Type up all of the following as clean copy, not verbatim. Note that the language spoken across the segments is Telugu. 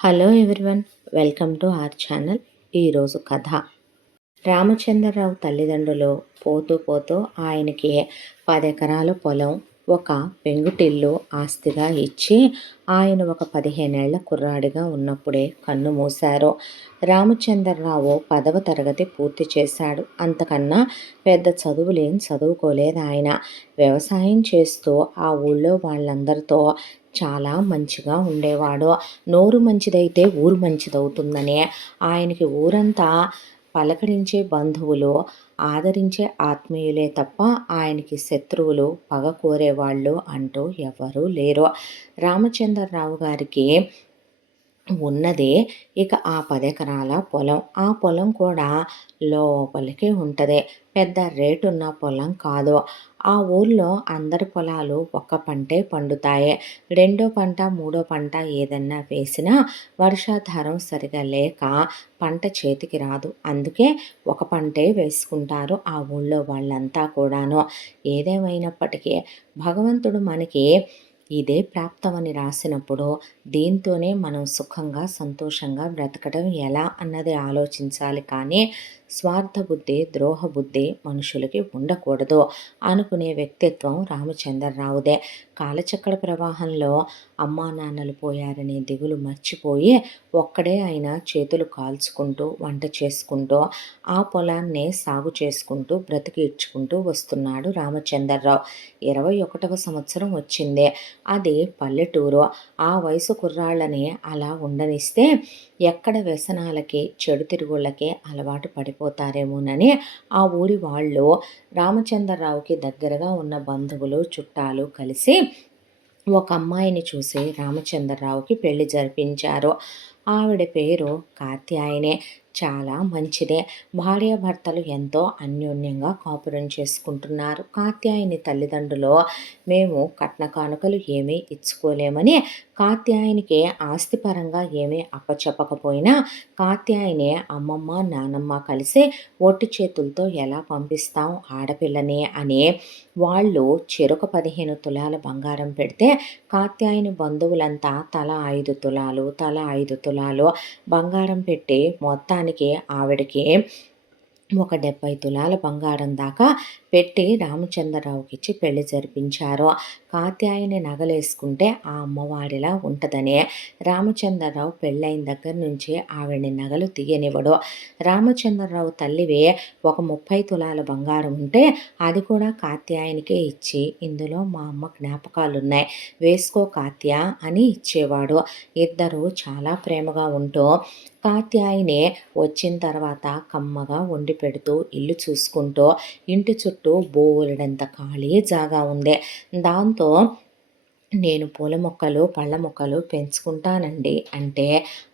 Hello everyone, welcome to our channel. ఈరోజు కథ. రామచంద్రరావు తల్లిదండ్రులు పోతూ పోతూ ఆయనకి 10 ఎకరాల పొలం, ఒక పెంకుటిల్లు ఆస్తిగా ఇచ్చి ఆయన ఒక 15 ఏళ్ల కుర్రాడిగా ఉన్నప్పుడే కన్ను మూశారు. రామచంద్రరావు 10వ తరగతి పూర్తి చేశాడు. అంతకన్నా పెద్ద చదువులేం చదువుకోలేదు ఆయన. వ్యవసాయం చేస్తూ ఆ ఊళ్ళో వాళ్ళందరితో చాలా మంచిగా ఉండేవాడు. నోరు మంచిదైతే ఊరు మంచిదవుతుందని ఆయనకి ఊరంతా పలకరించే బంధువులు, ఆదరించే ఆత్మీయులే తప్ప ఆయనకి శత్రువులు, పగ కోరేవాళ్ళు అంటూ ఎవ్వరూ లేరు. రామచంద్రరావు గారికి ఉన్నదే ఇక ఆ 10 ఎకరాల పొలం. ఆ పొలం కూడా లోపలికి ఉంటుంది. పెద్ద రేటున్న పొలం కాదు. ఆ ఊర్లో అందరి పొలాలు ఒక్క పంటే పండుతాయి. రెండో పంట, మూడో పంట ఏదన్నా వేసినా వర్షాధారం సరిగా లేక పంట చేతికి రాదు. అందుకే ఒక పంటే వేసుకుంటారు ఆ ఊళ్ళో వాళ్ళంతా కూడాను. ఏదేమైనప్పటికీ భగవంతుడు మనకి ఇదే ప్రాప్తమని రాసినప్పుడు దీంతోనే మనం సుఖంగా, సంతోషంగా బ్రతకడం ఎలా అన్నది ఆలోచించాలి. కానీ స్వార్థబుద్ధి, ద్రోహబుద్ధి మనుషులకి ఉండకూడదు అనుకునే వ్యక్తిత్వం రామచంద్రరావుదే. కాలచక్ర ప్రవాహంలో అమ్మా నాన్నలు పోయారనే దిగులు మర్చిపోయి ఒక్కడే ఆయన చేతులు కాల్చుకుంటూ, వంట చేసుకుంటూ, ఆ పొలాన్నే సాగు చేసుకుంటూ, బ్రతికి ఇచ్చుకుంటూ వస్తున్నాడు రామచంద్రరావు. 21వ సంవత్సరం వచ్చింది. అది పల్లెటూరు. ఆ వయసు కుర్రాళ్ళని అలా ఉండనిస్తే ఎక్కడ వ్యసనాలకి, చెడు తిరుగుళ్ళకి అలవాటు పడిపోతారేమోనని ఆ ఊరి వాళ్ళు, రామచంద్రరావుకి దగ్గరగా ఉన్న బంధువులు, చుట్టాలు కలిసి ఒక అమ్మాయిని చూసి రామచంద్రరావుకి పెళ్లి జరిపించారు. ఆవిడ పేరు కాత్యాయనే. చాలా మంచిదే. భార్యాభర్తలు ఎంతో అన్యోన్యంగా కాపురం చేసుకుంటున్నారు. కాత్యాయని తల్లిదండ్రులు మేము కట్న కానుకలు ఏమీ ఇచ్చుకోలేమని కాత్యాయనికి ఆస్తిపరంగా ఏమీ అప్పచెప్పకపోయినా కాత్యాయని అమ్మమ్మ, నానమ్మ కలిసి ఒట్టి చేతులతో ఎలా పంపిస్తాం ఆడపిల్లని అని వాళ్ళు చెరొక 15 తులాల బంగారం పెడితే కాత్యాయని బంధువులంతా తల 5 తులాలు, తల 5 తులాలు బంగారం పెట్టి మొత్తానికి ఆవిడకి ఒక 70 తులాల బంగారం దాకా పెట్టి రామచంద్రరావుకి ఇచ్చి పెళ్లి జరిపించారు. కాత్యాయని నగలేసుకుంటే ఆ అమ్మవారిలా ఉంటుందని రామచంద్రరావు పెళ్ళైన దగ్గర నుంచి ఆవిడని నగలు తీయనివ్వడు. రామచంద్రరావు తల్లివి ఒక 30 తులాల బంగారం ఉంటే అది కూడా కాత్యాయనికే ఇచ్చి, ఇందులో మా అమ్మ జ్ఞాపకాలున్నాయి, వేసుకో కాత్య అని ఇచ్చేవాడు. ఇద్దరు చాలా ప్రేమగా ఉంటూ కాత్యాయని వచ్చిన తర్వాత కమ్మగా వండి పెడుతూ, ఇల్లు చూసుకుంటూ, ఇంటి చుట్టూ బోలెడంత ఖాళీ జాగా ఉంది. దాంతో నేను పూల మొక్కలు, పళ్ళ మొక్కలు పెంచుకుంటానండి అంటే,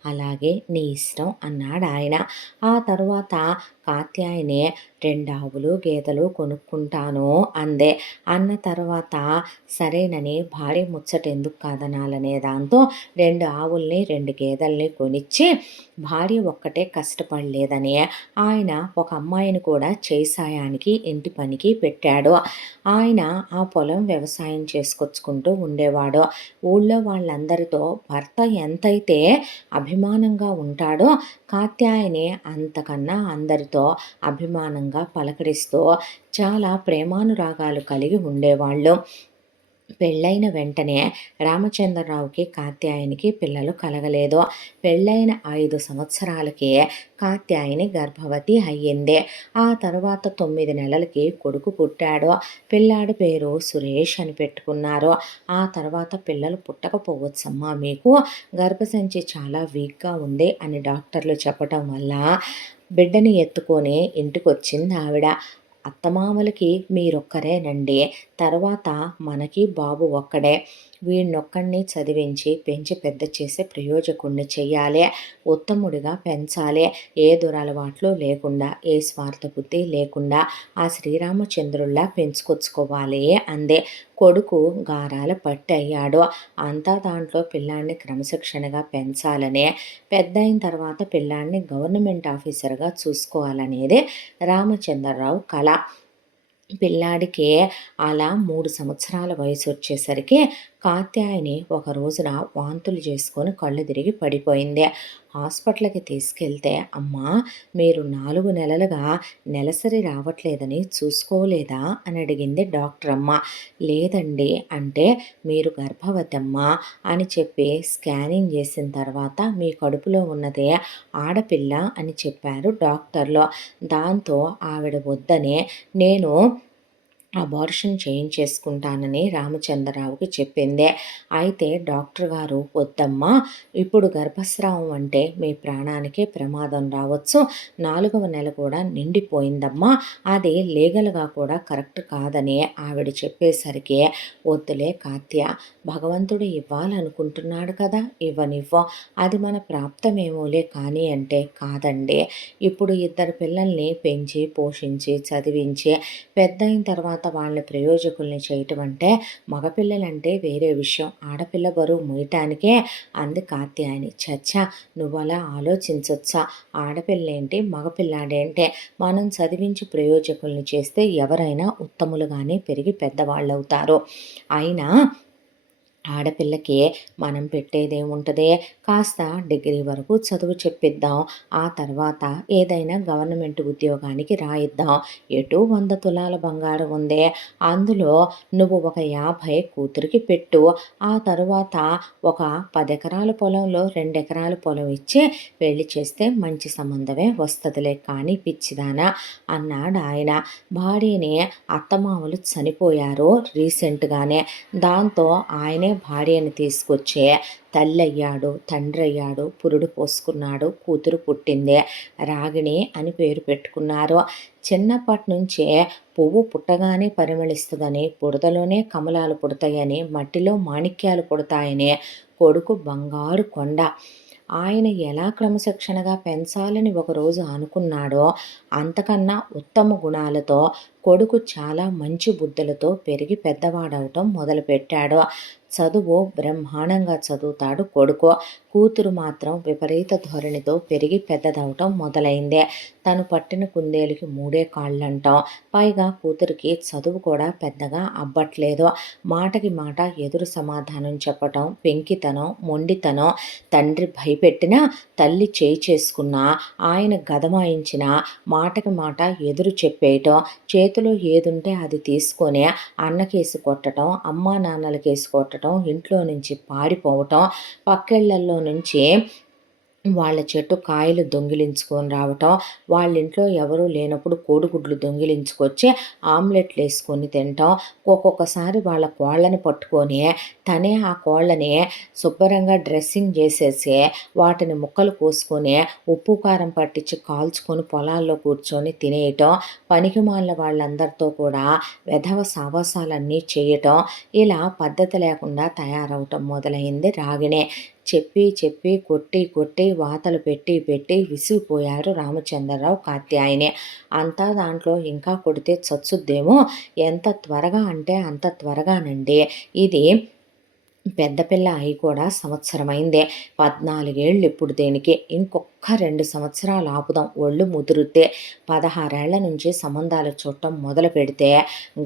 అలాగే నీ ఇష్టం అన్నాడు ఆయన. ఆ తర్వాత కాత్యాయని 2 ఆవులు, గేదెలు కొనుక్కుంటాను అందే. అన్న తర్వాత సరేనని భార్య ముచ్చట ఎందుకు కాదనాలనే దాంతో 2 ఆవుల్ని, 2 గేదెల్ని కొనిచ్చి భార్య ఒక్కటే కష్టపడలేదని ఆయన ఒక అమ్మాయిని కూడా చేసాయానికి, ఇంటి పనికి పెట్టాడు. ఆయన ఆ పొలం వ్యవసాయం చేసుకొచ్చుకుంటూ ఉండేవాడు. ఊళ్ళో వాళ్ళందరితో భర్త ఎంతైతే అభిమానంగా ఉంటాడో కాత్యాయని అంతకన్నా అందరితో అభిమానంగా పలకరిస్తూ చాలా ప్రేమానురాగాలు కలిగి ఉండేవాళ్ళు. పెళ్ళైన వెంటనే రామచంద్రరావుకి, కాత్యాయనికి పిల్లలు కలగలేదు. పెళ్ళైన 5 సంవత్సరాలకే కాత్యాయని గర్భవతి అయ్యింది. ఆ తర్వాత 9 నెలలకి కొడుకు పుట్టాడు. పిల్లాడి పేరు సురేష్ అని పెట్టుకున్నారు. ఆ తర్వాత పిల్లలు పుట్టకపోవచ్చమ్మా, మీకు గర్భసంచి చాలా వీక్గా ఉంది అని డాక్టర్లు చెప్పటం వల్ల బిడ్డని ఎత్తుకొని ఇంటికొచ్చింది ఆవిడ. అత్తమామలకి మీరొక్కరేనండి, తర్వాత మనకి బాబు ఒక్కడే. వీడినొక్కడిని చదివించి పెంచి పెద్ద చేసే ప్రయోజకుణ్ణి చెయ్యాలి, ఉత్తముడిగా పెంచాలి, ఏ దురలవాట్లు లేకుండా, ఏ స్వార్థ బుద్ధి లేకుండా ఆ శ్రీరామచంద్రుల్లా పెంచుకొచ్చుకోవాలి అందే. కొడుకు గారాల పట్టి అయ్యాడు. అంతా దాంట్లో పిల్లాడిని క్రమశిక్షణగా పెంచాలనే, పెద్దయిన తర్వాత పిల్లాడిని గవర్నమెంట్ ఆఫీసర్గా చూసుకోవాలనేదే రామచంద్రరావు కళ. పిల్లాడికి అలా 3 సంవత్సరాల వయసు వచ్చేసరికి కాత్యాయని ఒక రోజున వాంతులు చేసుకొని కళ్ళు తిరిగి పడిపోయింది. హాస్పిటల్‌కి తీసుకెళ్తే, "అమ్మా, మీరు 4 నెలలుగా నెలసరి రావట్లేదని చూసుకోలేదా?" అని అడిగింది డాక్టరమ్మ. "లేదండి" అంటే, "మీరు గర్భవతమ్మా" అని చెప్పి స్కానింగ్ చేసిన తర్వాత మీ కడుపులో ఉన్నదే ఆడపిల్ల అని చెప్పారు డాక్టర్లు. దాంతో ఆవిడ వద్దని నేను అబార్షన్ చేయించేసుకుంటానని రామచంద్రరావుకి చెప్పింది. అయితే డాక్టర్ గారు, "వద్దమ్మా, ఇప్పుడు గర్భస్రావం అంటే మీ ప్రాణానికే ప్రమాదం రావచ్చు. 4వ నెల కూడా నిండిపోయిందమ్మా, అది లీగల్‌గా కూడా కరెక్ట్ కాదని ఆవిడ చెప్పేసరికి, "వద్దులే కాత్య, భగవంతుడు ఇవ్వాలనుకుంటున్నాడు కదా, ఇవ్వనివ్వు. అది మన ప్రాప్తమేమోలే కానీ" అంటే, "కాదండి, ఇప్పుడు 2 పిల్లల్ని పెంచి, పోషించి, చదివించి పెద్దయిన తర్వాత వాళ్ళని ప్రయోజకుల్ని చేయటం అంటే, మగపిల్లలంటే వేరే విషయం. ఆడపిల్ల బరువు మోయటానికే" అంది కాత్యాయని. "ఛఛ! నువ్వలా ఆలోచించొచ్చా? ఆడపిల్లేంటి, మగపిల్లాడేంటి? మనం చదివించి ప్రయోజకుల్ని చేస్తే ఎవరైనా ఉత్తములుగానే పెరిగి పెద్దవాళ్ళవుతారు. అయినా ఆడపిల్లకి మనం పెట్టేదేముంటదే, కాస్త డిగ్రీ వరకు చదువు చెప్పిద్దాం. ఆ తర్వాత ఏదైనా గవర్నమెంట్ ఉద్యోగానికి రాయిద్దాం. ఎటూ 100 తులాల బంగారం ఉందే, అందులో నువ్వు ఒక 50 కూతురికి పెట్టు. ఆ తరువాత ఒక 10 ఎకరాల పొలంలో 2 ఎకరాల పొలం ఇచ్చి పెళ్లి చేస్తే మంచి సంబంధమే వస్తదిలే కానీ పిచ్చిదానా" అన్నాడాయన. భార్యని అత్తమామలు చనిపోయారు రీసెంట్‌గానే. దాంతో ఆయనే భార్యని తీసుకొచ్చి తల్లయ్యాడు, తండ్రయ్యాడు, పురుడు పోసుకున్నాడు, కూతురు పుట్టింది. రాగిణి అని పేరు పెట్టుకున్నారు. చిన్నప్పటి నుంచే పువ్వు పుట్టగానే పరిమళిస్తుందని, బురదలోనే కమలాలు పుడతాయని, మట్టిలో మాణిక్యాలు పుడతాయని కొడుకు బంగారు కొండ. ఆయన ఎలా క్రమశిక్షణగా పెంచాలని ఒకరోజు అనుకున్నాడో, అంతకన్నా ఉత్తమ గుణాలతో కొడుకు చాలా మంచి బుద్ధులతో పెరిగి పెద్దవాడవటం మొదలుపెట్టాడు. చదువు బ్రహ్మాండంగా చదువుతాడు కొడుకు. కూతురు మాత్రం విపరీత ధోరణితో పెరిగి పెద్దదవటం మొదలైంది. తను పట్టిన కుందేలుకి 3 కాళ్ళంటాం. పైగా కూతురికి చదువు కూడా పెద్దగా అబ్బట్లేదు. మాటకి మాట ఎదురు సమాధానం చెప్పటం, పెంకితనం, మొండితనం. తండ్రి భయపెట్టినా, తల్లి చేయి చేసుకున్నా, ఆయన గదమాయించినా మాటకి మాట ఎదురు చెప్పేయటం, చేతిలో ఏదుంటే అది తీసుకొని అన్నకేసి కొట్టటం, అమ్మా నాన్నలకేసి కొట్టటం, ఇంట్లో నుంచి పారిపోవటం, పక్కిళ్ళల్లో నుంచి వాళ్ళ చెట్టు కాయలు దొంగిలించుకొని రావటం, వాళ్ళ ఇంట్లో ఎవరూ లేనప్పుడు కోడిగుడ్లు దొంగిలించుకొచ్చి ఆమ్లెట్లు వేసుకొని తినటం, ఒక్కొక్కసారి వాళ్ళ కోళ్ళని పట్టుకొని తనే ఆ కోళ్ళని శుభ్రంగా డ్రెస్సింగ్ చేసేసి వాటిని ముక్కలు కోసుకొని ఉప్పు కారం పట్టించి కాల్చుకొని పొలాల్లో కూర్చొని తినేయటం, పనికిమాలిన వాళ్ళందరితో కూడా వెధవ సావాసాలన్నీ చేయటం, ఇలా పద్ధతి లేకుండా తయారవటం మొదలైంది రాగిణి. చెప్పి చెప్పి కొట్టి కొట్టి వాతలు పెట్టి పెట్టి విసిగిపోయారు రామచంద్రరావు, కాత్యాయని. అంతా దాంట్లో ఇంకా కొడితే చచ్చుద్దేమో, ఎంత త్వరగా అంటే అంత త్వరగానండి. ఇది పెద్ద పిల్ల అయి కూడా సంవత్సరమైందే. 14 ఏళ్ళు ఇప్పుడు దీనికి. ఇంకొక్క 2 సంవత్సరాలు ఆపుదాం, ఒళ్ళు ముదురుద్దే. 16 ఏళ్ల నుంచి సంబంధాలు చూడటం మొదలు పెడితే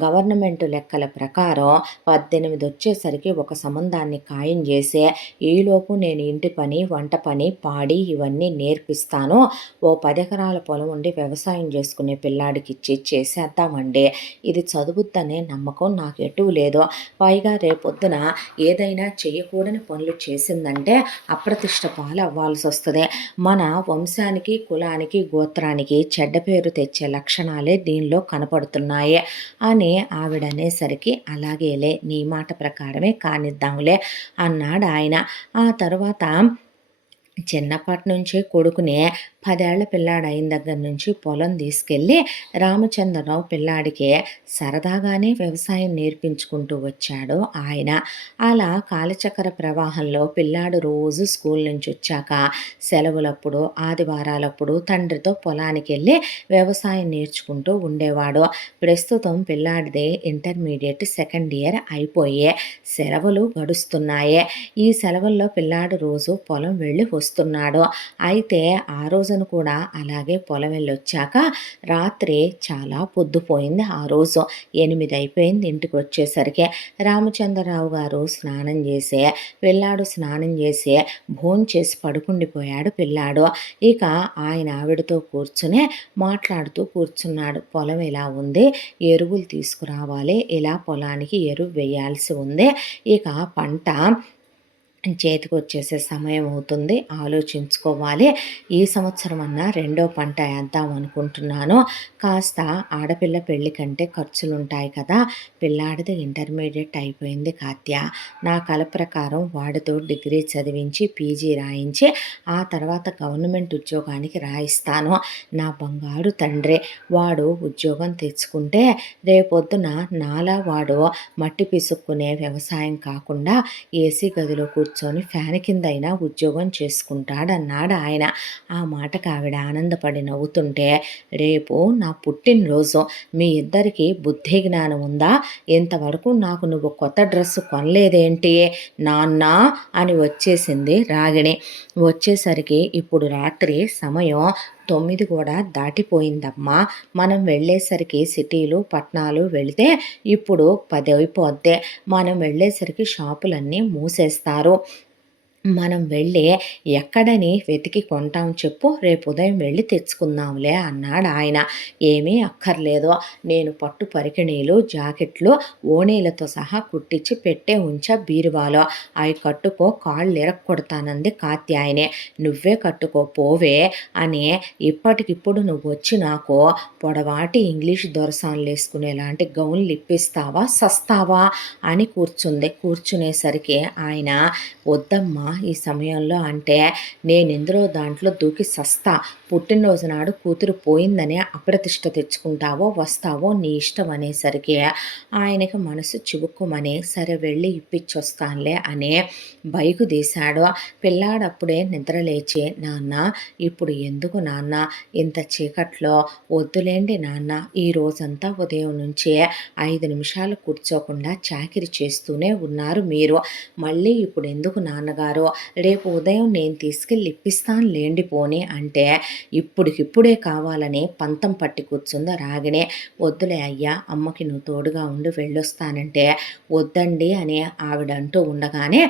గవర్నమెంట్ లెక్కల ప్రకారం 18 వచ్చేసరికి ఒక సంబంధాన్ని ఖాయం చేసి, ఈలోపు నేను ఇంటి పని, వంట పని, పాడి ఇవన్నీ నేర్పిస్తాను. ఓ 10 ఎకరాల పొలం ఉండి వ్యవసాయం చేసుకునే పిల్లాడికి ఇచ్చి చేసేద్దామండి. ఇది చదువుద్దనే నమ్మకం నాకు ఎటూ లేదు. పైగా రేపొద్దున ఏదైనా చేయకూడని పనులు చేసిందంటే అప్రతిష్ట పాలు అవ్వాల్సి వస్తుంది. మన వంశానికి, కులానికి, గోత్రానికి చెడ్డ పేరు తెచ్చే లక్షణాలే దీనిలో కనపడుతున్నాయి అని ఆవిడ అనేసరికి, "అలాగేలే, నీ మాట ప్రకారమే కానిద్దాంలే" అన్నాడు ఆయన. ఆ తర్వాత చిన్నప్పటి నుంచి కొడుకుని 10 ఏళ్ల పిల్లాడు అయిన దగ్గర నుంచి పొలం తీసుకెళ్ళి రామచంద్రరావు పిల్లాడికి సరదాగానే వ్యవసాయం నేర్పించుకుంటూ వచ్చాడు ఆయన. అలా కాలచక్ర ప్రవాహంలో పిల్లాడు రోజు స్కూల్ నుంచి వచ్చాక సెలవులప్పుడు, ఆదివారాలప్పుడు తండ్రితో పొలానికి వెళ్ళి వ్యవసాయం నేర్చుకుంటూ ఉండేవాడు. ప్రస్తుతం పిల్లాడిది ఇంటర్మీడియట్ సెకండ్ ఇయర్ అయిపోయే సెలవులు గడుస్తున్నాయి. ఈ సెలవుల్లో పిల్లాడు రోజు పొలం వెళ్ళి వస్తూ వస్తున్నాడు. అయితే ఆ రోజున కూడా అలాగే పొలం వెళ్ళొచ్చాక రాత్రి చాలా పొద్దుపోయింది. ఆ రోజు 8 అయిపోయింది ఇంటికొచ్చేసరికి. రామచంద్రరావు గారు స్నానం చేసి పిల్లాడు స్నానం చేసి భోంచేసి పడుకుండిపోయాడు పిల్లాడు. ఇక ఆయన ఆవిడతో కూర్చుని మాట్లాడుతూ కూర్చున్నాడు. పొలం ఇలా ఉంది, ఎరువులు తీసుకురావాలి, ఇలా పొలానికి ఎరువు వేయాల్సి ఉంది, ఇక పంట చేతికొచ్చేసే సమయం అవుతుంది, ఆలోచించుకోవాలి. ఈ సంవత్సరం అన్నా రెండో పంట వేద్దాం అనుకుంటున్నాను. కాస్త ఆడపిల్ల పెళ్ళి కంటే ఖర్చులుంటాయి కదా. పిల్లాడిది ఇంటర్మీడియట్ అయిపోయింది కాత్య. నా కల ప్రకారం వాడితో డిగ్రీ చదివించి పీజీ రాయించి ఆ తర్వాత గవర్నమెంట్ ఉద్యోగానికి రాయిస్తాను. నా బంగారు తండ్రి వాడు ఉద్యోగం తెచ్చుకుంటే రేపొద్దున నాలా వాడు మట్టి పిసుక్కునే వ్యవసాయం కాకుండా ఏసీ గదిలో కూర్చొని ఫ్యాన్ కిందైనా ఉద్యోగం చేసుకుంటాడన్నాడు ఆయన. ఆ మాటకు ఆవిడ ఆనందపడి నవ్వుతుంటే, రేపు నా పుట్టినరోజు, మీ ఇద్దరికి బుద్ధి జ్ఞానం ఉందా? ఇంతవరకు నాకు నువ్వు కొత్త డ్రెస్సు కొనలేదేంటి నాన్న అని వచ్చేసింది రాగిణి. వచ్చేసరికి ఇప్పుడు రాత్రి సమయం 9 కూడా దాటిపోయిందమ్మా. మనం వెళ్ళేసరికి సిటీలు పట్టణాలు వెళితే ఇప్పుడు 10 అయిపోద్ది. మనం వెళ్ళేసరికి షాపులన్నీ మూసేస్తారు. మనం వెళ్ళి ఎక్కడని వెతికి కొంటాం చెప్పు, రేపు ఉదయం వెళ్ళి తెచ్చుకుందాంలే అన్నాడు ఆయన. ఏమీ అక్కర్లేదు, నేను పట్టు పరికిణీలు జాకెట్లు ఓణీలతో సహా కుట్టించి పెట్టే ఉంచా బీరువాలో, అవి కట్టుకో, కాళ్ళు ఇరక్కొడతానంది కాత్యాయనే. నువ్వే కట్టుకో పోవే అని. ఇప్పటికిప్పుడు నువ్వు వచ్చి నాకు పొడవాటి ఇంగ్లీష్ దొరసాన్లు వేసుకునేలాంటి గౌన్లు ఇప్పిస్తావా సస్తావా అని కూర్చుంది. కూర్చునేసరికి ఆయన, వద్దమ్మా ఈ సమయంలో అంటే, నేనెందులో దాంట్లో దూకి సస్తా, పుట్టినరోజు నాడు కూతురు పోయిందనే అప్రతిష్ట తెచ్చుకుంటావో వస్తావో నీ ఇష్టం అనేసరికి ఆయనకి మనసు చివుక్కుమని, సరే వెళ్ళి ఇప్పించొస్తానులే అని బైకు తీశాడు. పిల్లాడప్పుడే నిద్రలేచి, నాన్న ఇప్పుడు ఎందుకు నాన్న ఇంత చీకట్లో, వద్దులేండి నాన్న, ఈ రోజంతా ఉదయం నుంచి 5 నిమిషాలు కూర్చోకుండా చాకిరి చేస్తూనే ఉన్నారు మీరు, మళ్ళీ ఇప్పుడు ఎందుకు నాన్నగారు, రేపు ఉదయం నేను తీసుకెళ్ళి ఇప్పిస్తాను లేండి పోనీ అంటే, ఇప్పుడికిప్పుడే కావాలని పంతం పట్టి కూర్చుంది రాగిణి. వద్దులే అయ్యా, అమ్మకి నువ్వు తోడుగా ఉండి వెళ్ళొస్తానంటే, వద్దండి అని ఆవిడ అంటూ ఉండగానే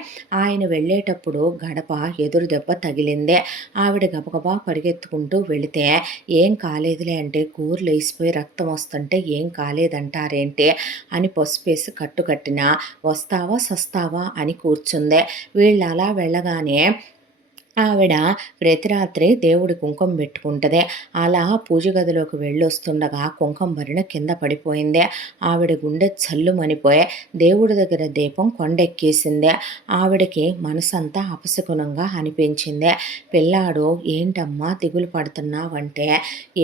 ఆయన వెళ్ళేటప్పుడు గడప ఎదురు దెబ్బ తగిలిందే. ఆవిడ గబగబా పరిగెత్తుకుంటూ వెళితే, ఏం కాలేదులే అంటే, గోర్లు వేసిపోయి రక్తం వస్తుంటే ఏం కాలేదంటారేంటి అని పసుపేసి కట్టుకట్టినా, వస్తావా సస్తావా అని కూర్చుందే. వీళ్ళు అలా వెళ్ళగానే ఆవిడ ప్రతి రాత్రి దేవుడి కుంకుమ పెట్టుకుంటుంది. అలా పూజ గదిలోకి వెళ్ళొస్తుండగా కుంకుమ భరిణ కింద పడిపోయింది. ఆవిడ గుండె చల్లుమనిపోయి దేవుడి దగ్గర దీపం కొండెక్కేసింది. ఆవిడకి మనసంతా అపశకునంగా అనిపించింది. పిల్లాడు, ఏంటమ్మా దిగులు పడుతున్నావంటే,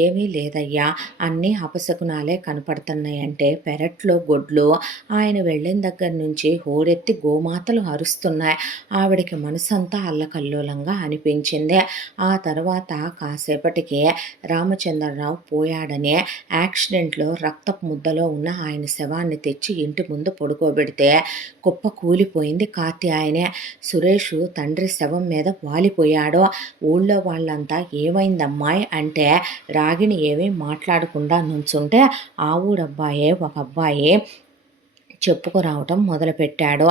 ఏమీ లేదయ్యా, అన్నీ అపశకునాలే కనపడుతున్నాయంటే, పెరట్లో గొడ్లు ఆయన వెళ్ళిన దగ్గర నుంచి హోరెత్తి గోమాతలు అరుస్తున్నాయి. ఆవిడకి మనసంతా అల్లకల్లోలంగా అనిపించింది. ఆ తర్వాత కాసేపటికి రామచంద్రరావు పోయాడనే యాక్సిడెంట్లో రక్తపు ముద్దలో ఉన్న ఆయన శవాన్ని తెచ్చి ఇంటి ముందు పడుకోబెడితే కుప్ప కూలిపోయింది కాత్యాయనే. సురేష్ తండ్రి శవం మీద వాలిపోయాడు. ఊళ్ళో వాళ్ళంతా ఏమైందమ్మాయి అంటే, రాగిణి ఏమీ మాట్లాడకుండా నుంచుంటే ఆ ఊరబ్బాయే ఒక అబ్బాయి చెప్పుకురావటం మొదలుపెట్టాడు.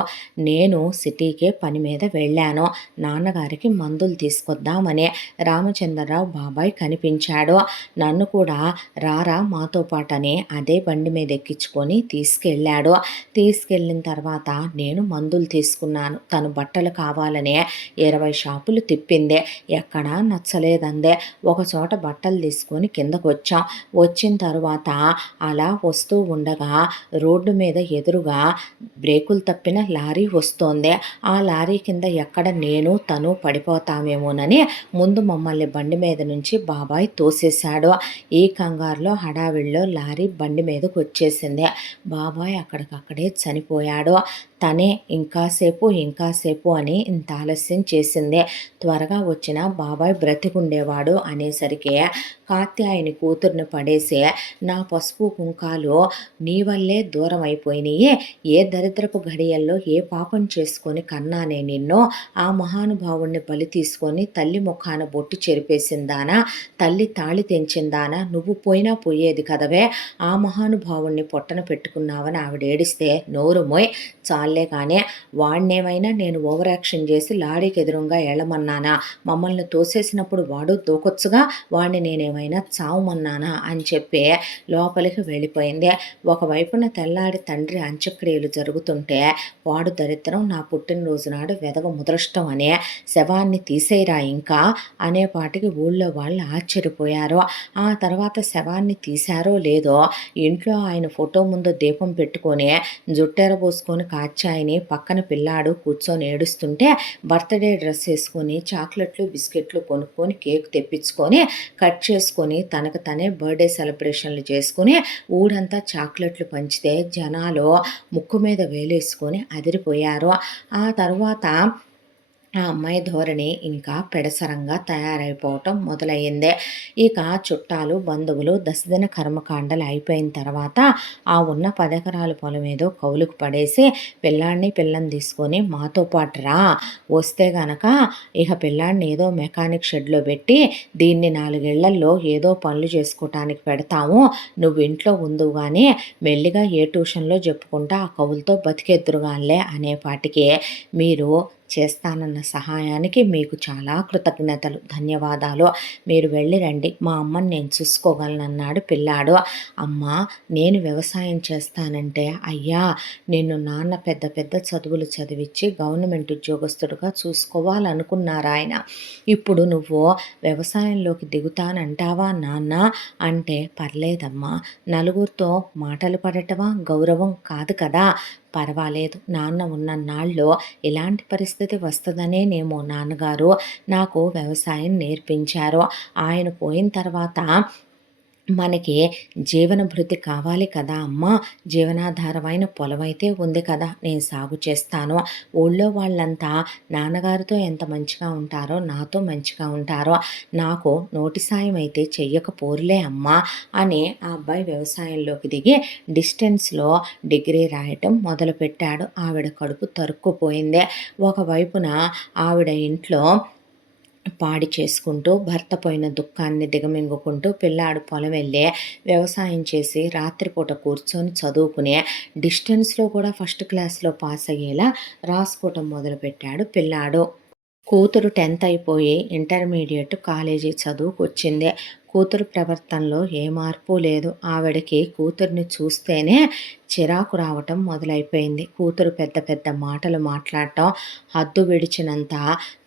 నేను సిటీకే పని మీద వెళ్ళాను, నాన్నగారికి మందులు తీసుకొద్దామని. రామచంద్రరావు బాబాయ్ కనిపించాడు. నన్ను కూడా రారా మాతో పాటని అదే బండి మీద ఎక్కించుకొని తీసుకెళ్ళాడు. తీసుకెళ్ళిన తర్వాత నేను మందులు తీసుకున్నాను. తను బట్టలు కావాలనే 20 షాపులు తిప్పిందే, ఎక్కడా నచ్చలేదందే. ఒక చోట బట్టలు తీసుకొని కిందకు వచ్చాం. వచ్చిన తర్వాత అలా వస్తూ ఉండగా రోడ్డు మీద ఎదురుగా బ్రేకులు తప్పిన లారీ వస్తోంది. ఆ లారీ కింద ఎక్కడ నేను తను పడిపోతామేమోనని ముందు మమ్మల్ని బండి మీద నుంచి బాబాయ్ తోసేశాడు. ఈ కంగారులో హడావిడిలో లారీ బండి మీదకి వచ్చేసింది. బాబాయ్ అక్కడికక్కడే చనిపోయాడు. తనే ఇంకాసేపు ఇంకాసేపు అని ఇంత ఆలస్యం చేసిందే, త్వరగా వచ్చిన బాబాయ్ బ్రతికుండేవాడు అనేసరికి కాత్యాయని కూతుర్ని పడేసి నా పసుపు కుంకాలు నీ వల్లే దూరం అయిపోయినాయి, ఏ దరిద్రపు ఘడియల్లో ఏ పాపం చేసుకొని కన్నానే నిన్నో ఆ మహానుభావుణ్ణి బలి తీసుకొని తల్లి ముఖాన బొట్టు చెరిపేసిందానా, తల్లి తాళి తెంచిందానా, నువ్వు పోయినా పోయేది కదవే, ఆ మహానుభావుణ్ణి పొట్టన పెట్టుకున్నావని ఆవిడ ఏడిస్తే నోరు మోయ్, చాలే కానీ వాడినేమైనా నేను ఓవర్ యాక్షన్ చేసి లారీకి ఎదురుగా వెళ్ళమన్నానా, మమ్మల్ని తోసేసినప్పుడు వాడు దూకొచ్చుగా, వాడిని నేనేమైనా చావమన్నానా అని చెప్పి లోపలికి వెళ్ళిపోయింది. ఒకవైపున తెల్లాడి తండ్రి అంత్యక్రియలు జరుగుతుంటే వాడు దరిద్రం నా పుట్టినరోజు నాడు వెధవ ముదృష్టం అనే శవాన్ని తీసేయరా ఇంకా అనేపాటికి ఊళ్ళో వాళ్ళు ఆశ్చర్యపోయారు. ఆ తర్వాత శవాన్ని తీశారో లేదో ఇంట్లో ఆయన ఫోటో ముందు దీపం పెట్టుకొని జుట్టెరబోసుకొని కాచాయిని పక్కన పిల్లాడు కూర్చొని ఏడుస్తుంటే బర్త్డే డ్రెస్ వేసుకొని చాక్లెట్లు బిస్కెట్లు కొనుక్కొని కేక్ తెప్పించుకొని కట్ చేసుకొని తనకు తనే బర్త్డే సెలబ్రేషన్లు చేసుకుని ఊరంతా చాక్లెట్లు పంచితే జనాలు ముక్కు మీద వేలేసుకొని అదిరిపోయారు. ఆ తర్వాత ఆ అమ్మాయి ధోరణి ఇంకా పెడసరంగా తయారైపోవటం మొదలయ్యింది. ఇక చుట్టాలు బంధువులు దశదిన కర్మకాండలు అయిపోయిన తర్వాత ఆ ఉన్న 10 ఎకరాల పొలం ఏదో కౌలుకు పడేసి పిల్లాడిని పిల్లని తీసుకొని మాతో పాటు రా, వస్తే గనక ఇక పిల్లాడిని ఏదో మెకానిక్ షెడ్లో పెట్టి దీన్ని 4 ఏళ్లలో ఏదో పనులు చేసుకోవటానికి పెడతాము, నువ్వు ఇంట్లో ఉందువు కానీ మెల్లిగా ఏ ట్యూషన్లో చెప్పుకుంటా ఆ కవులతో బతికెద్దురుగాలే అనేపాటికి మీరు చేస్తానన్న సహాయానికి మీకు చాలా కృతజ్ఞతలు, ధన్యవాదాలు, మీరు వెళ్ళి రండి, మా అమ్మని నేను చూసుకోగలనన్నాడు పిల్లాడు. అమ్మ, నేను వ్యవసాయం చేస్తానంటే అయ్యా నిన్ను నాన్న పెద్ద పెద్ద చదువులు చదివించి గవర్నమెంట్ ఉద్యోగస్తుడుగా చూసుకోవాలనుకున్నారు ఆయన, ఇప్పుడు నువ్వు వ్యవసాయంలోకి దిగుతానంటావా నాన్న అంటే పర్లేదమ్మా, నలుగురితో మాటలు పడటమా గౌరవం కాదు కదా, పర్వాలేదు, నాన్న ఉన్నన్నాళ్ళు ఇలాంటి పరిస్థితి వస్తుందనేనేమో నాన్నగారు నాకు వ్యవసాయం నేర్పించారు, ఆయన పోయిన తర్వాత మనకి జీవన భృతి కావాలి కదా అమ్మ, జీవనాధారమైన పొలం అయితే ఉంది కదా, నేను సాగు చేస్తాను, ఊళ్ళో వాళ్ళంతా నాన్నగారితో ఎంత మంచిగా ఉంటారో నాతో మంచిగా ఉంటారో, నాకు నోటి సాయం అయితే చెయ్యకపోరులే అమ్మా అని ఆ అబ్బాయి వ్యవసాయంలోకి దిగి డిస్టెన్స్లో డిగ్రీ రాయటం మొదలుపెట్టాడు. ఆవిడ కడుపు తరుక్కుపోయింది. ఒకవైపున ఆవిడ ఇంట్లో పాడి చేసుకుంటూ భర్త పోయిన దుఃఖాన్ని దిగమింగుకుంటూ పిల్లాడు పొలం వెళ్ళి వ్యవసాయం చేసి రాత్రిపూట కూర్చొని చదువుకునే డిస్టెన్స్లో కూడా ఫస్ట్ క్లాస్లో పాస్ అయ్యేలా రాసుకోవటం మొదలుపెట్టాడు పిల్లాడు. కూతురు 10th అయిపోయి ఇంటర్మీడియట్ కాలేజీ చదువుకు వచ్చింది. కూతురు ప్రవర్తనలో ఏ మార్పు లేదు. ఆవిడకి కూతుర్ని చూస్తేనే చిరాకు రావటం మొదలైపోయింది. కూతురు పెద్ద పెద్ద మాటలు మాట్లాడటం, హద్దు విడిచినంత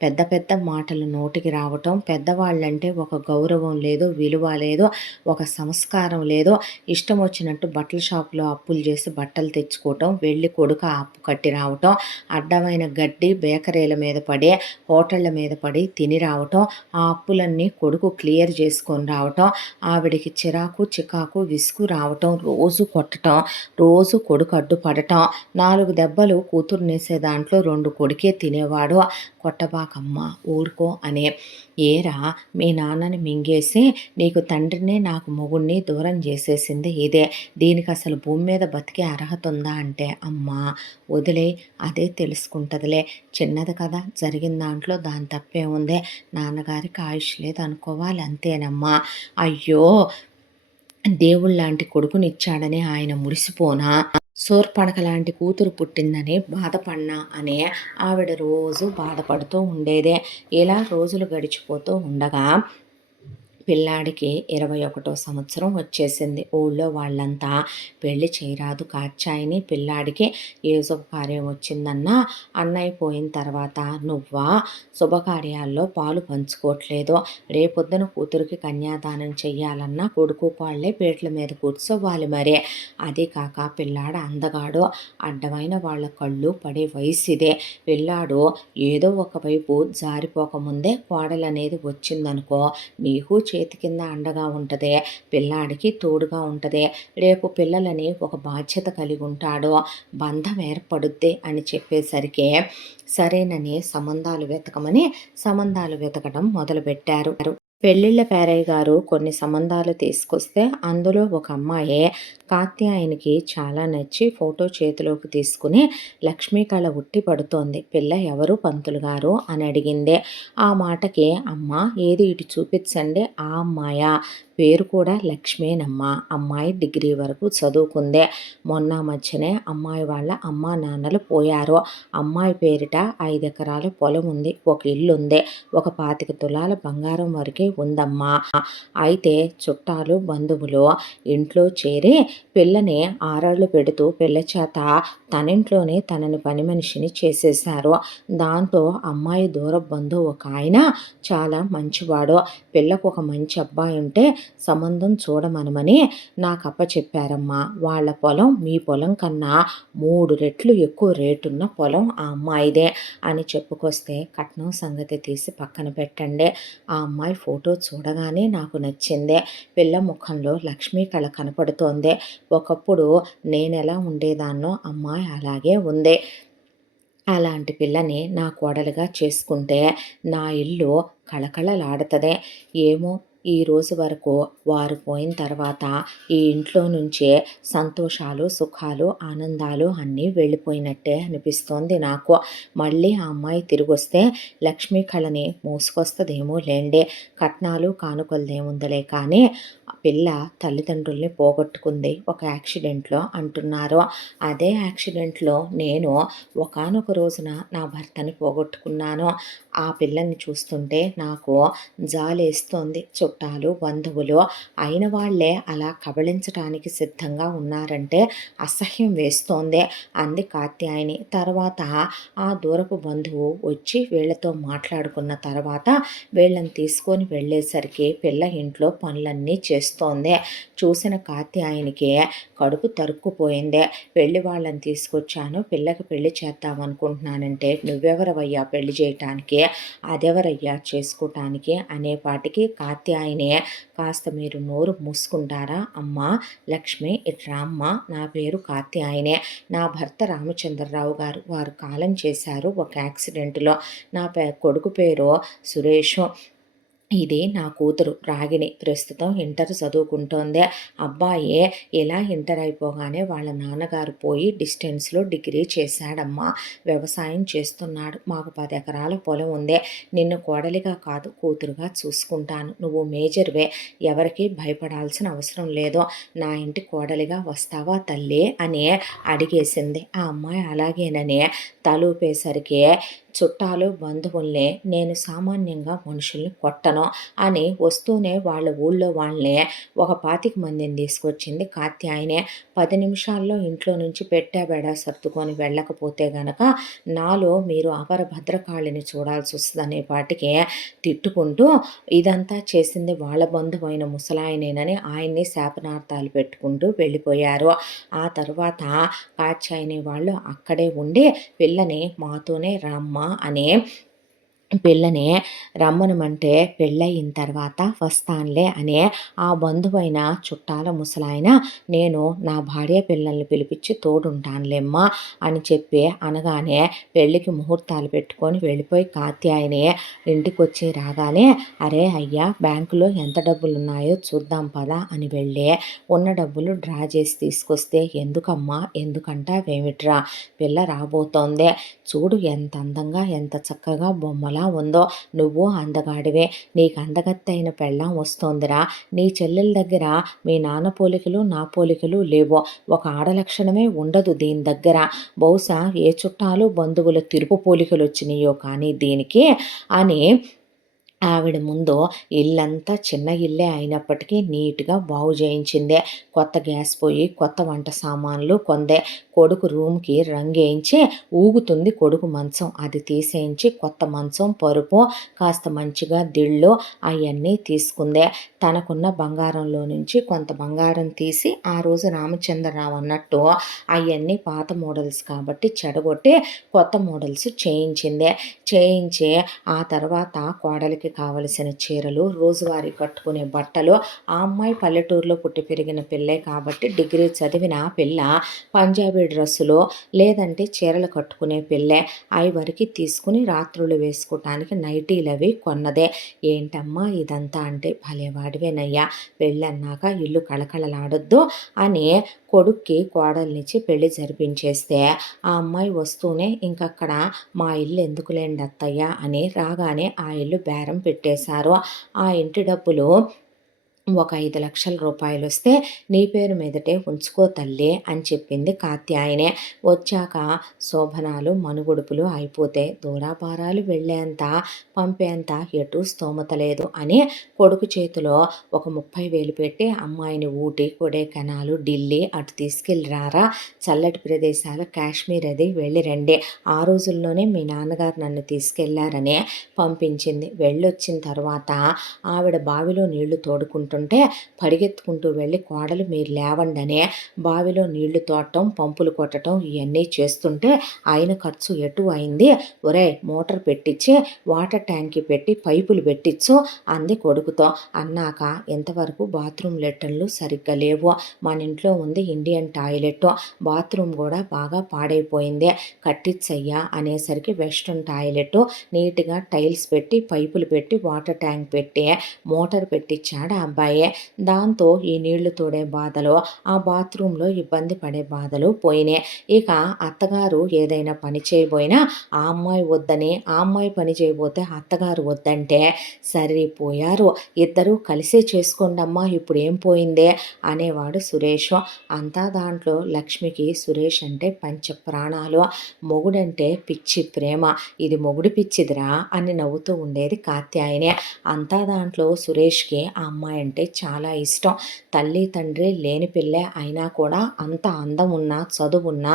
పెద్ద పెద్ద మాటలు నోటికి రావటం, పెద్దవాళ్ళంటే ఒక గౌరవం లేదు, విలువ లేదు, ఒక సంస్కారం లేదు, ఇష్టం వచ్చినట్టు బట్టల షాపులో అప్పులు చేసి బట్టలు తెచ్చుకోవటం, వెళ్ళి కొడుకు అప్పు కట్టి రావటం, అడ్డమైన గడ్డి బేకరీల మీద పడి హోటళ్ళ మీద పడి తిని రావటం, ఆ అప్పులన్నీ కొడుకు క్లియర్ చేసుకొని రావటం, ఆవిడికి చిరాకు చికాకు విసుగు రావటం, రోజు కొట్టటం, రోజు కొడుకు అడ్డుపడటం, 4 దెబ్బలు కూతుర్నేసే దాంట్లో 2 కొడుకే తినేవాడు. కొట్టబాకమ్మ ఊరుకో అనే, ఏరా మీ నాన్నని మింగేసి నీకు తండ్రిని నాకు మొగుడిని దూరం చేసేసింది ఇదే, దీనికి అసలు భూమి మీద బతికే అర్హత ఉందా అంటే అమ్మా వదిలే, అదే తెలుసుకుంటుందిలే, చిన్నది కదా, జరిగిన దాంట్లో దాని తప్పే ఉంది, నాన్నగారికి ఆయుష్ లేదు అనుకోవాలి అంతేనమ్మా, అయ్యో దేవుళ్ళలాంటి కొడుకునిచ్చాడని ఆయన మురిసిపోనా, శూర్పణఖ లాంటి కూతురు పుట్టిందని బాధపడినా అనే ఆవిడ రోజు బాధపడుతూ ఉండేదే. ఇలా రోజులు గడిచిపోతూ ఉండగా పిల్లాడికి 21వ సంవత్సరం వచ్చేసింది. ఊళ్ళో వాళ్ళంతా పెళ్లి చేయరాదు కాచాయిని, పిల్లాడికి ఏ శుభకార్యం వచ్చిందన్నా అన్నయ్య పోయిన తర్వాత నువ్వా శుభకార్యాల్లో పాలు పంచుకోవట్లేదు, రేపొద్దున కూతురికి కన్యాదానం చెయ్యాలన్నా కొడుకు వాళ్ళే పీటల మీద కూర్చోవాలి మరే, అదే కాక పిల్లాడు అందగాడు, అడ్డమైన వాళ్ళ కళ్ళు పడే వయసు ఇదే, పిల్లాడు ఏదో ఒకవైపు జారిపోకముందే కోడలనేది వచ్చిందనుకో నీకు చేతి కింద అండగా ఉంటుంది, పిల్లాడికి తోడుగా ఉంటుంది, రేపు పిల్లలని ఒక బాధ్యత కలిగి ఉంటాడు, బంధం ఏర్పడుద్ది అని చెప్పేసరికి సరేనని సంబంధాలు వెతకడం మొదలుపెట్టారు. పెళ్ళిళ్ళ పేరయ్య గారు కొన్ని సంబంధాలు తీసుకొస్తే అందులో ఒక అమ్మాయి కాత్యాయనికి చాలా నచ్చి ఫోటో చేతిలోకి తీసుకుని లక్ష్మీ కళ ఉట్టి పడుతోంది. పిల్ల ఎవరు పంతులు గారు అని అడిగింది. ఆ మాటకి అమ్మ ఏది ఇటు చూపించండి, ఆ అమ్మాయా, పేరు కూడా లక్ష్మేనమ్మ, అమ్మాయి డిగ్రీ వరకు చదువుకుందే, మొన్న మధ్యనే అమ్మాయి వాళ్ళ అమ్మా నాన్నలు పోయారు, అమ్మాయి పేరిట 5 ఎకరాల పొలం ఉంది, ఒక ఇల్లు ఉంది, ఒక 25 తులాల బంగారం వరకే ఉందమ్మా. అయితే చుట్టాలు బంధువులు ఇంట్లో చేరి పిల్లని ఆరాళ్ళు పెడుతూ పిల్ల చేత తనింట్లోనే తనని పని మనిషిని చేసేశారు. దాంతో అమ్మాయి దూర బంధువు ఒక ఆయన చాలా మంచివాడు, పిల్లకు ఒక మంచి అబ్బాయి ఉంటే సంబంధం చూడమనమని నాకు అప్పచెప్పారమ్మా. వాళ్ళ పొలం మీ పొలం కన్నా 3 రెట్లు ఎక్కువ రేటున్న పొలం ఆ అమ్మాయిదే అని చెప్పుకొస్తే కట్నం సంగతి తీసి పక్కన పెట్టండి, ఆ అమ్మాయి ఫోటో చూడగానే నాకు నచ్చిందే, పిల్ల ముఖంలో లక్ష్మీ కళ కనపడుతోంది, ఒకప్పుడు నేనెలా ఉండేదాన్నో అమ్మాయి అలాగే ఉంది, అలాంటి పిల్లని నా కోడలుగా చేసుకుంటే నా ఇల్లు కళకళలాడుతుంది. ఏమో ఈ రోజు వరకు వారు పోయిన తర్వాత ఈ ఇంట్లో నుంచే సంతోషాలు, సుఖాలు, ఆనందాలు అన్నీ వెళ్ళిపోయినట్టే అనిపిస్తోంది నాకు. మళ్ళీ ఆ అమ్మాయి తిరిగొస్తే లక్ష్మీ కళని మోసుకొస్తుందేమో లేండి, కట్నాలు కానుకలదేముందలే కానీ పిల్ల తల్లిదండ్రుల్ని పోగొట్టుకుంది ఒక యాక్సిడెంట్లో అంటున్నారు. అదే యాక్సిడెంట్లో నేను ఒకానొక రోజున నా భర్తని పోగొట్టుకున్నాను. ఆ పిల్లని చూస్తుంటే నాకు జాలేస్తోంది. చుట్టాలు బంధువులు అయిన వాళ్ళే అలా కబళించటానికి సిద్ధంగా ఉన్నారంటే అసహ్యం వేస్తోంది అంది కాత్యాయని. తర్వాత ఆ దూరపు బంధువు వచ్చి వీళ్ళతో మాట్లాడుకున్న తర్వాత వీళ్ళని తీసుకొని వెళ్ళేసరికి పిల్ల ఇంట్లో పనులన్నీ చేస్తోంది. చూసిన కాత్యాయనికి కడుపు తరుక్కుపోయింది. పెళ్లి వాళ్ళని తీసుకొచ్చాను, పిల్లకి పెళ్లి చేద్దామనుకుంటున్నానంటే నువ్వెవరవయ్యా పెళ్లి చేయటానికి, అదెవరయ్యా చేసుకోవటానికి అనేపాటికి కాత్యాయని కాస్త మీరు నోరు మూసుకుంటారా అమ్మా, లక్ష్మి ఇట్రా అమ్మ, నా పేరు కాత్యాయనే, నా భర్త రామచంద్రరావు గారు, వారు కాలం చేశారు ఒక యాక్సిడెంట్లో, నా కొడుకు పేరు సురేషు, ఇది నా కూతురు రాగిణి, ప్రస్తుతం ఇంటర్ చదువుకుంటోంది. అబ్బాయి ఇలా ఇంటర్ అయిపోగానే వాళ్ళ నాన్నగారు పోయి డిస్టెన్స్లో డిగ్రీ చేశాడమ్మా, వ్యవసాయం చేస్తున్నాడు, మాకు 10 ఎకరాల పొలం ఉంది, నిన్ను కోడలిగా కాదు కూతురుగా చూసుకుంటాను, నువ్వు మేజర్వే, ఎవరికి భయపడాల్సిన అవసరం లేదు, నా ఇంటి కోడలిగా వస్తావా తల్లి అని అడిగేసింది. ఆ అమ్మాయి అలాగేనని తలూపేసరికి చుట్టాలు బంధువుల్ని నేను సామాన్యంగా మనుషుల్ని కొట్టను అని వస్తూనే వాళ్ళ ఊళ్ళో వాళ్ళని ఒక 25 మందిని తీసుకొచ్చింది కాత్యాయనే. 10 నిమిషాల్లో ఇంట్లో నుంచి పెట్టాబెడా సర్దుకొని వెళ్ళకపోతే గనక నాలో మీరు అపర భద్రకాళిని చూడాల్సి వస్తుందనే పాటికి తిట్టుకుంటూ ఇదంతా చేసింది వాళ్ళ బంధువైన ముసలాయనేనని ఆయన్ని శాపనార్థాలు పెట్టుకుంటూ వెళ్ళిపోయారు. ఆ తర్వాత కాత్యాయని వాళ్ళు అక్కడే ఉండి పిల్లని మాతోనే రమ్మ అని పిల్లని రమ్మనమంటే పెళ్ళయిన తర్వాత వస్తానులే అని ఆ బంధువైన చుట్టాల ముసలాయన నేను నా భార్య పిల్లల్ని పిలిపించి తోడుంటానులేమ్మా అని చెప్పి అనగానే పెళ్ళికి ముహూర్తాలు పెట్టుకొని వెళ్ళిపోయి కాత్యాయని ఇంటికి వచ్చి రాగానే అరే అయ్యా బ్యాంకులో ఎంత డబ్బులు ఉన్నాయో చూద్దాం పదా అని వెళ్ళి ఉన్న డబ్బులు డ్రా చేసి తీసుకొస్తే ఎందుకమ్మా ఎందుకంటావేమిట్రా, పిల్ల రాబోతోంది, చూడు ఎంత అందంగా ఎంత చక్కగా బొమ్మలా ఉందో, నువ్వు అందగాడివే, నీకు అందగత్తైన పెళ్ళాం వస్తోందిరా, నీ చెల్లెల దగ్గర మీ నాన్న పోలికలు నా పోలికలు లేవు, ఒక ఆడలక్షణమే ఉండదు దీని దగ్గర, బహుశా ఏ చుట్టాలు బంధువుల తిరుపు పోలికలు వచ్చినాయో కానీ దీనికి అని ఆవిడ ముందు ఇల్లంతా చిన్న ఇల్లే అయినప్పటికీ నీట్గా బాగు చేయించిందే, కొత్త గ్యాస్ పొయ్యి, కొత్త వంట సామాన్లు కొందే, కొడుకు రూమ్కి రంగేయించి ఊగుతుంది కొడుకు మంచం అది తీసేయించి కొత్త మంచం పరుపు కాస్త మంచిగా దిళ్ళు అవన్నీ తీసుకుందే, తనకున్న బంగారంలో నుంచి కొంత బంగారం తీసి ఆ రోజు రామచంద్రరావు అన్నట్టు అవన్నీ పాత మోడల్స్ కాబట్టి చెడగొట్టి కొత్త మోడల్స్ చేయించిందే, చేయించి ఆ తర్వాత కోడలికి అమ్మాయికి కావలసిన చీరలు, రోజువారీ కట్టుకునే బట్టలు. ఆ అమ్మాయి పల్లెటూరులో పుట్టి పెరిగిన పిల్లే కాబట్టి డిగ్రీ చదివిన పిల్ల పంజాబీ డ్రెస్సులో లేదంటే చీరలు కట్టుకునే పిల్లే. అవి వరకు తీసుకుని రాత్రులు వేసుకోవటానికి నైటీలు అవి కొన్నదే. ఏంటమ్మా ఇదంతా అంటే, భలేవాడివేనయ్యా, పెళ్ళన్నాక ఇల్లు కళకళలాడొద్దు అని కొడుక్కి కోడల్నిచ్చి పెళ్లి జరిపించేస్తే, ఆ అమ్మాయి వస్తూనే ఇంకక్కడ మా ఇల్లు ఎందుకులేండి అత్తయ్య అని రాగానే ఆ ఇల్లు బేరం పెట్టేశారు. ఆ ఇంటి డబ్బులు ఒక 5,00,000 రూపాయలొస్తే నీ పేరు మీదటే ఉంచుకో తల్లి అని చెప్పింది కాత్యాయనే. వచ్చాక శోభనాలు మనుగుడుపులు అయిపోతే దూరాభారాలు వెళ్ళేంత పంపేంత ఎటు స్తోమత లేదు అని కొడుకు చేతిలో ఒక 30,000 పెట్టి అమ్మాయిని ఊటీ, కొడైకెనాలు, ఢిల్లీ అటు తీసుకెళ్ళిరారా, చల్లటి ప్రదేశాలు కాశ్మీర్ అది వెళ్ళి రండి, ఆ రోజుల్లోనే మీ నాన్నగారు నన్ను తీసుకెళ్లారని పంపించింది. వెళ్ళొచ్చిన తర్వాత ఆవిడ బావిలో నీళ్లు తోడుకుంటుంటే పరిగెత్తుకుంటూ వెళ్ళి కోడలు మీరు లేవండనే బావిలో నీళ్లు తోడటం, పంపులు కొట్టడం ఇవన్నీ చేస్తుంటే ఆయన ఖర్చు ఎటు అయింది, ఒరేయ్ మోటార్ పెట్టించి వాటర్ ట్యాంక్కి పెట్టి పైపులు పెట్టించు అంది కొడుకుతో. అన్నాక ఇంతవరకు బాత్రూమ్ లెట్టర్లు సరిగ్గా లేవు, మన ఇంట్లో ఉంది ఇండియన్ టాయిలెట్, బాత్రూమ్ కూడా బాగా పాడైపోయింది, కట్టించయ్యా అనేసరికి వెస్ట్రన్ టాయిలెట్ నీట్గా టైల్స్ పెట్టి పైపులు పెట్టి వాటర్ ట్యాంక్ పెట్టి మోటార్ పెట్టించాడు ఆ అబ్బాయి. దాంతో ఈ నీళ్లు తోడే బాధలు, ఆ బాత్రూంలో ఇబ్బంది పడే బాధలు పోయినాయి. ఇక అత్తగారు ఏదైనా పని చేయబోయినా ఆ అమ్మాయి వద్దని, ఆ అమ్మాయి పని చేయబోతే అత్తగారు వద్దంటే సరిపోయారు. ఇద్దరూ కలిసే చేసుకోండమ్మా ఇప్పుడు ఏం పోయిందే అనేవాడు సురేష్. అంతా దాంట్లో లక్ష్మికి సురేష్ అంటే పంచ ప్రాణాలు, మొగుడంటే పిచ్చి ప్రేమ. ఇది మొగుడు పిచ్చిదిరా అని నవ్వుతూ ఉండేది కాత్యాయనే. అంతా దాంట్లో సురేష్కి ఆ అమ్మాయి అంటే చాలా ఇష్టం. తల్లి తండ్రి లేని పిల్లే అయినా కూడా అంత అందం ఉన్నా, చదువున్నా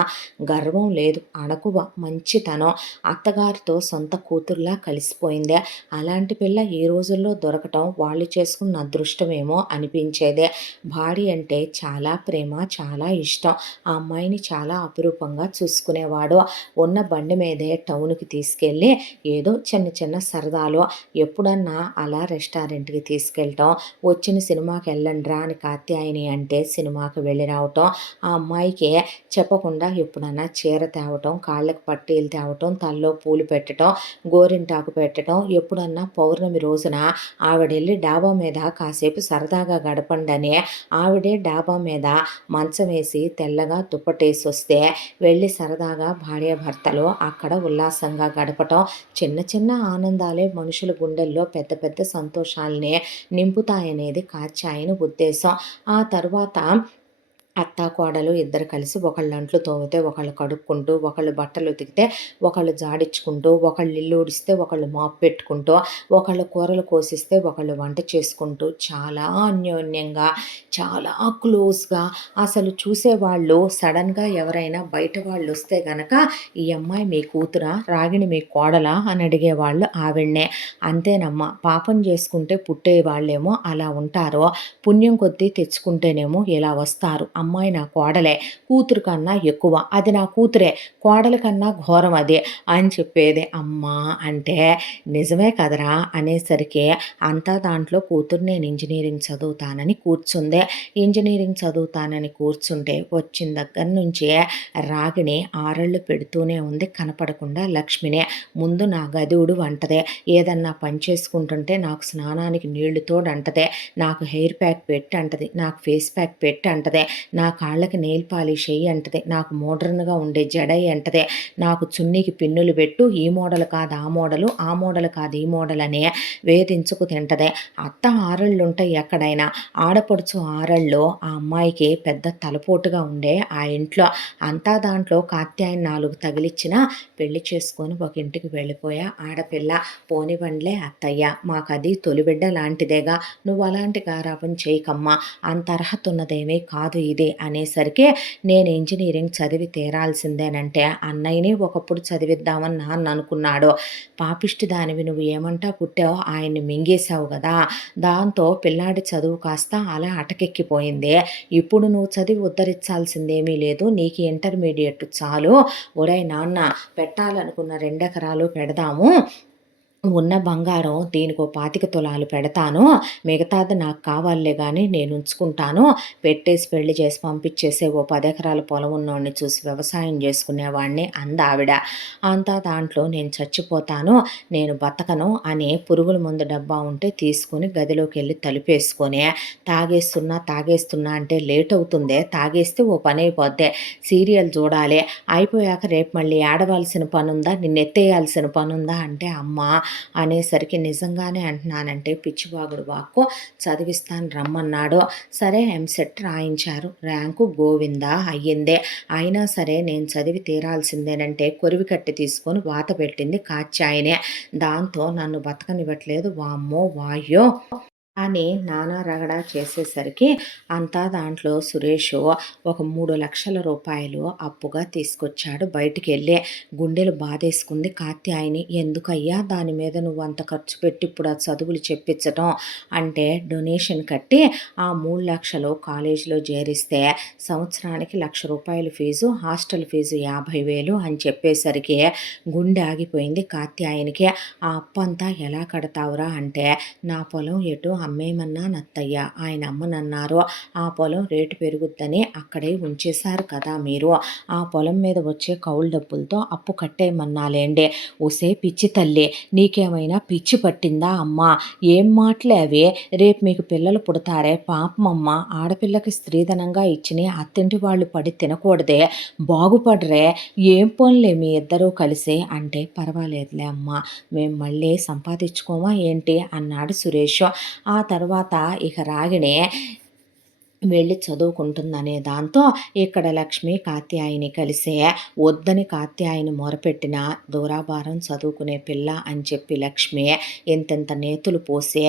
గర్వం లేదు, అణకువ, మంచితనం, అత్తగారితో సొంత కూతుర్లా కలిసిపోయిందే. అలాంటి పిల్ల ఈ రోజుల్లో దొరకటం వాళ్ళు చేసుకున్న అదృష్టమేమో అనిపించేదే. భార్య అంటే చాలా ప్రేమ, చాలా ఇష్టం. ఆ అమ్మాయిని చాలా అపురూపంగా చూసుకునేవాడు. ఉన్న బండి మీదే టౌన్కి తీసుకెళ్ళి ఏదో చిన్న చిన్న సరదాలు, ఎప్పుడన్నా అలా రెస్టారెంట్కి తీసుకెళ్ళటం, వచ్చిన సినిమాకి వెళ్ళండిరా అని కాత్యాయని అంటే సినిమాకి వెళ్ళి రావటం, ఆ అమ్మాయికి చెప్పకుండా ఎప్పుడన్నా చీర తేవటం, కాళ్ళకు పట్టీలు తేవటం, తల్లో పూలు పెట్టడం, గోరింటాకు పెట్టడం, ఎప్పుడన్నా పౌర్ణమి రోజున ఆవిడెళ్ళి డాబా మీద కాసేపు సరదాగా గడపండని ఆవిడే డాబా మీద మంచం వేసి తెల్లగా దుప్పటేసి వస్తే వెళ్ళి సరదాగా భార్యాభర్తలు అక్కడ ఉల్లాసంగా గడపటం. చిన్న చిన్న ఆనందాలే మనుషుల గుండెల్లో పెద్ద పెద్ద సంతోషాలనే నింపుతాయనేది కాత్యాయని ఉద్దేశం. ఆ తర్వాత అత్తా కోడలు ఇద్దరు కలిసి ఒకళ్ళు అంట్లు తోమితే ఒకళ్ళు కడుక్కుంటూ, ఒకళ్ళు బట్టలు ఉతికితే ఒకళ్ళు జాడించుకుంటూ, ఒకళ్ళు ఇల్లు ఊడిస్తే ఒకళ్ళు మాపు పెట్టుకుంటూ, ఒకళ్ళు కూరలు కోసిస్తే ఒకళ్ళు వంట చేసుకుంటూ చాలా అన్యోన్యంగా, చాలా క్లోజ్గా, అసలు చూసేవాళ్ళు సడన్గా ఎవరైనా బయట వాళ్ళు వస్తే గనక ఈ అమ్మాయి మీ కూతురా, రాగిణి మీ కోడలా అని అడిగేవాళ్ళు ఆవిడనే. అంతేనమ్మా, పాపం చేసుకుంటే పుట్టే వాళ్ళేమో అలా ఉంటారు, పుణ్యం కొద్దీ తెచ్చుకుంటేనేమో ఇలా వస్తారు. అమ్మాయి నా కోడలే, కూతురు కన్నా ఎక్కువ, అది నా కూతురే, కోడల కన్నా ఘోరం అది అని చెప్పేది. అమ్మా అంటే నిజమే కదరా అనేసరికి అంతా దాంట్లో కూతురు నేను ఇంజనీరింగ్ చదువుతానని కూర్చుందే. ఇంజనీరింగ్ చదువుతానని కూర్చుంటే వచ్చిన దగ్గర నుంచే రాగిణి ఆరళ్ళు పెడుతూనే ఉంది కనపడకుండా లక్ష్మినే. ముందు నా గదివుడు అంటదే, ఏదన్నా పని చేసుకుంటుంటే నాకు స్నానానికి నీళ్లు తోడు అంటదే, నాకు హెయిర్ ప్యాక్ పెట్టి అంటది, నాకు ఫేస్ ప్యాక్ పెట్టి అంటదే, నా కాళ్ళకి నెయిల్ పాలిష్ అయ్యి అంటది, నాకు మోడ్రన్గా ఉండే జడై అంటదే, నాకు చున్నీకి పిన్నులు పెట్టు, ఈ మోడల్ కాదు ఆ మోడలు, ఆ మోడల్ కాదు ఈ మోడల్ అని వేధించుకు తింటదే. అత్త ఆరళ్ళు ఉంటాయి ఎక్కడైనా, ఆడపడుచు ఆరళ్ళు ఆ అమ్మాయికి పెద్ద తలపోటుగా ఉండే ఆ ఇంట్లో. అంతా దాంట్లో కాత్యాయని 4 తగిలిచ్చినా పెళ్లి చేసుకొని ఒక ఇంటికి వెళ్ళిపోయా ఆడపిల్ల. పోనివ్వండిలే అత్తయ్య, మాకది తొలిబిడ్డ లాంటిదేగా, నువ్వు అలాంటి గారాబం చేయకమ్మా, అంత అర్హత ఉన్నదేమీ కాదు ఇది అనేసరికి నేను ఇంజనీరింగ్ చదివి తీరాల్సిందేనంటే అన్నయ్యని ఒకప్పుడు చదివిద్దామని నాన్న అనుకున్నాడు. పాపిష్టి దానివి, నువ్వు ఏమంటా పుట్టావు, ఆయన్ని మింగేశావు కదా, దాంతో పిల్లాడి చదువు కాస్త అలా అటకెక్కిపోయింది. ఇప్పుడు నువ్వు చదివి ఉద్ధరించాల్సిందేమీ లేదు, నీకు ఇంటర్మీడియట్ చాలు, ఒరేయ్ నాన్న పెట్టాలనుకున్న 2 ఎకరాలు పెడదాము, ఉన్న బంగారం దీనికో 25 తులాలు పెడతాను. మిగతాది నాకు కావాలిలే గానీ నేనుంచుకుంటాను. పెట్టేసి పెళ్లి చేసి పంపించేసేయి. ఓ 10 ఎకరాల పొలం ఉన్నోడిని చూసి వ్యవసాయం చేసుకునేవాడిని అందావిడ. అంతా దాంట్లో నేను చచ్చిపోతాను, నేను బతకను అని పురుగుల మందు డబ్బా ఉంటే తీసుకొని గదిలోకెళ్ళి తలుపేసుకొని తాగేస్తున్నా అంటే లేటవుతుందే, తాగేస్తే ఓ పనైపోద్ది. సీరియల్ చూడాలి. అయిపోయాక రేపు మళ్ళీ ఏడవాల్సిన పనుందా, నిన్నెత్తేయాల్సిన పనుందా అంటే అమ్మా అనేసరికి నిజంగానే అంటున్నానంటే పిచ్చివాగుడు వాక్కు చదివిస్తాను రమ్మన్నాడు. సరే ఎంసెట్ రాయించారు. ర్యాంకు గోవిందా అయ్యిందే. అయినా సరే నేను చదివి తీరాల్సిందేనంటే కొరివి కట్టి తీసుకొని వాత పెట్టింది కాత్యాయనే. దాంతో నన్ను బతకనివ్వట్లేదు. వామ్మో వాయ్యో అని నానా రగడా చేసేసరికి అంతా దాంట్లో సురేషు ఒక 3,00,000 అప్పుగా తీసుకొచ్చాడు బయటికెళ్ళి. గుండెలు బాధేసుకుంది కాత్యాయని. ఎందుకయ్యా దాని మీద నువ్వు అంత ఖర్చు పెట్టి ఇప్పుడు ఆ చదువులు చెప్పించటం అంటే, డొనేషన్ కట్టి ఆ 3,00,000 కాలేజీలో చేరిస్తే సంవత్సరానికి ₹1,00,000 ఫీజు, హాస్టల్ ఫీజు 50,000 అని చెప్పేసరికి గుండె ఆగిపోయింది కాత్యాయనికి. ఆ అప్పంతా ఎలా కడతావురా అంటే, నా పొలం ఎటు అమ్మేయమన్నానత్తయ్య, ఆయన అమ్మనన్నారు. ఆ పొలం రేటు పెరుగుద్దని అక్కడే ఉంచేశారు కదా మీరు. ఆ పొలం మీద వచ్చే కౌలు డబ్బులతో అప్పు కట్టేయమన్నాలేండి. ఒసే పిచ్చి తల్లి, నీకేమైనా పిచ్చి పట్టిందా అమ్మా? ఏం మాటలే అవి? రేపు మీకు పిల్లలు పుడతారే, పాపమమ్మ, ఆడపిల్లకి స్త్రీధనంగా ఇచ్చిని అత్తింటి వాళ్ళు పడి తినకూడదే, బాగుపడరే. ఏం పోన్లే మీ ఇద్దరూ కలిసి అంటే, పర్వాలేదులే అమ్మా, మేము మళ్ళీ సంపాదించుకోమా ఏంటి అన్నాడు సురేష్. ఆ తర్వాత ఇక రాగిణి వెళ్ళి చదువుకుంటుందనే దాంతో ఇక్కడ లక్ష్మి కాత్యాయిని కలిసే వద్దని కాత్యాయిని మొరపెట్టిన దూరాభారం చదువుకునే పిల్ల అని చెప్పి లక్ష్మి ఇంతింత నేతులు పోసే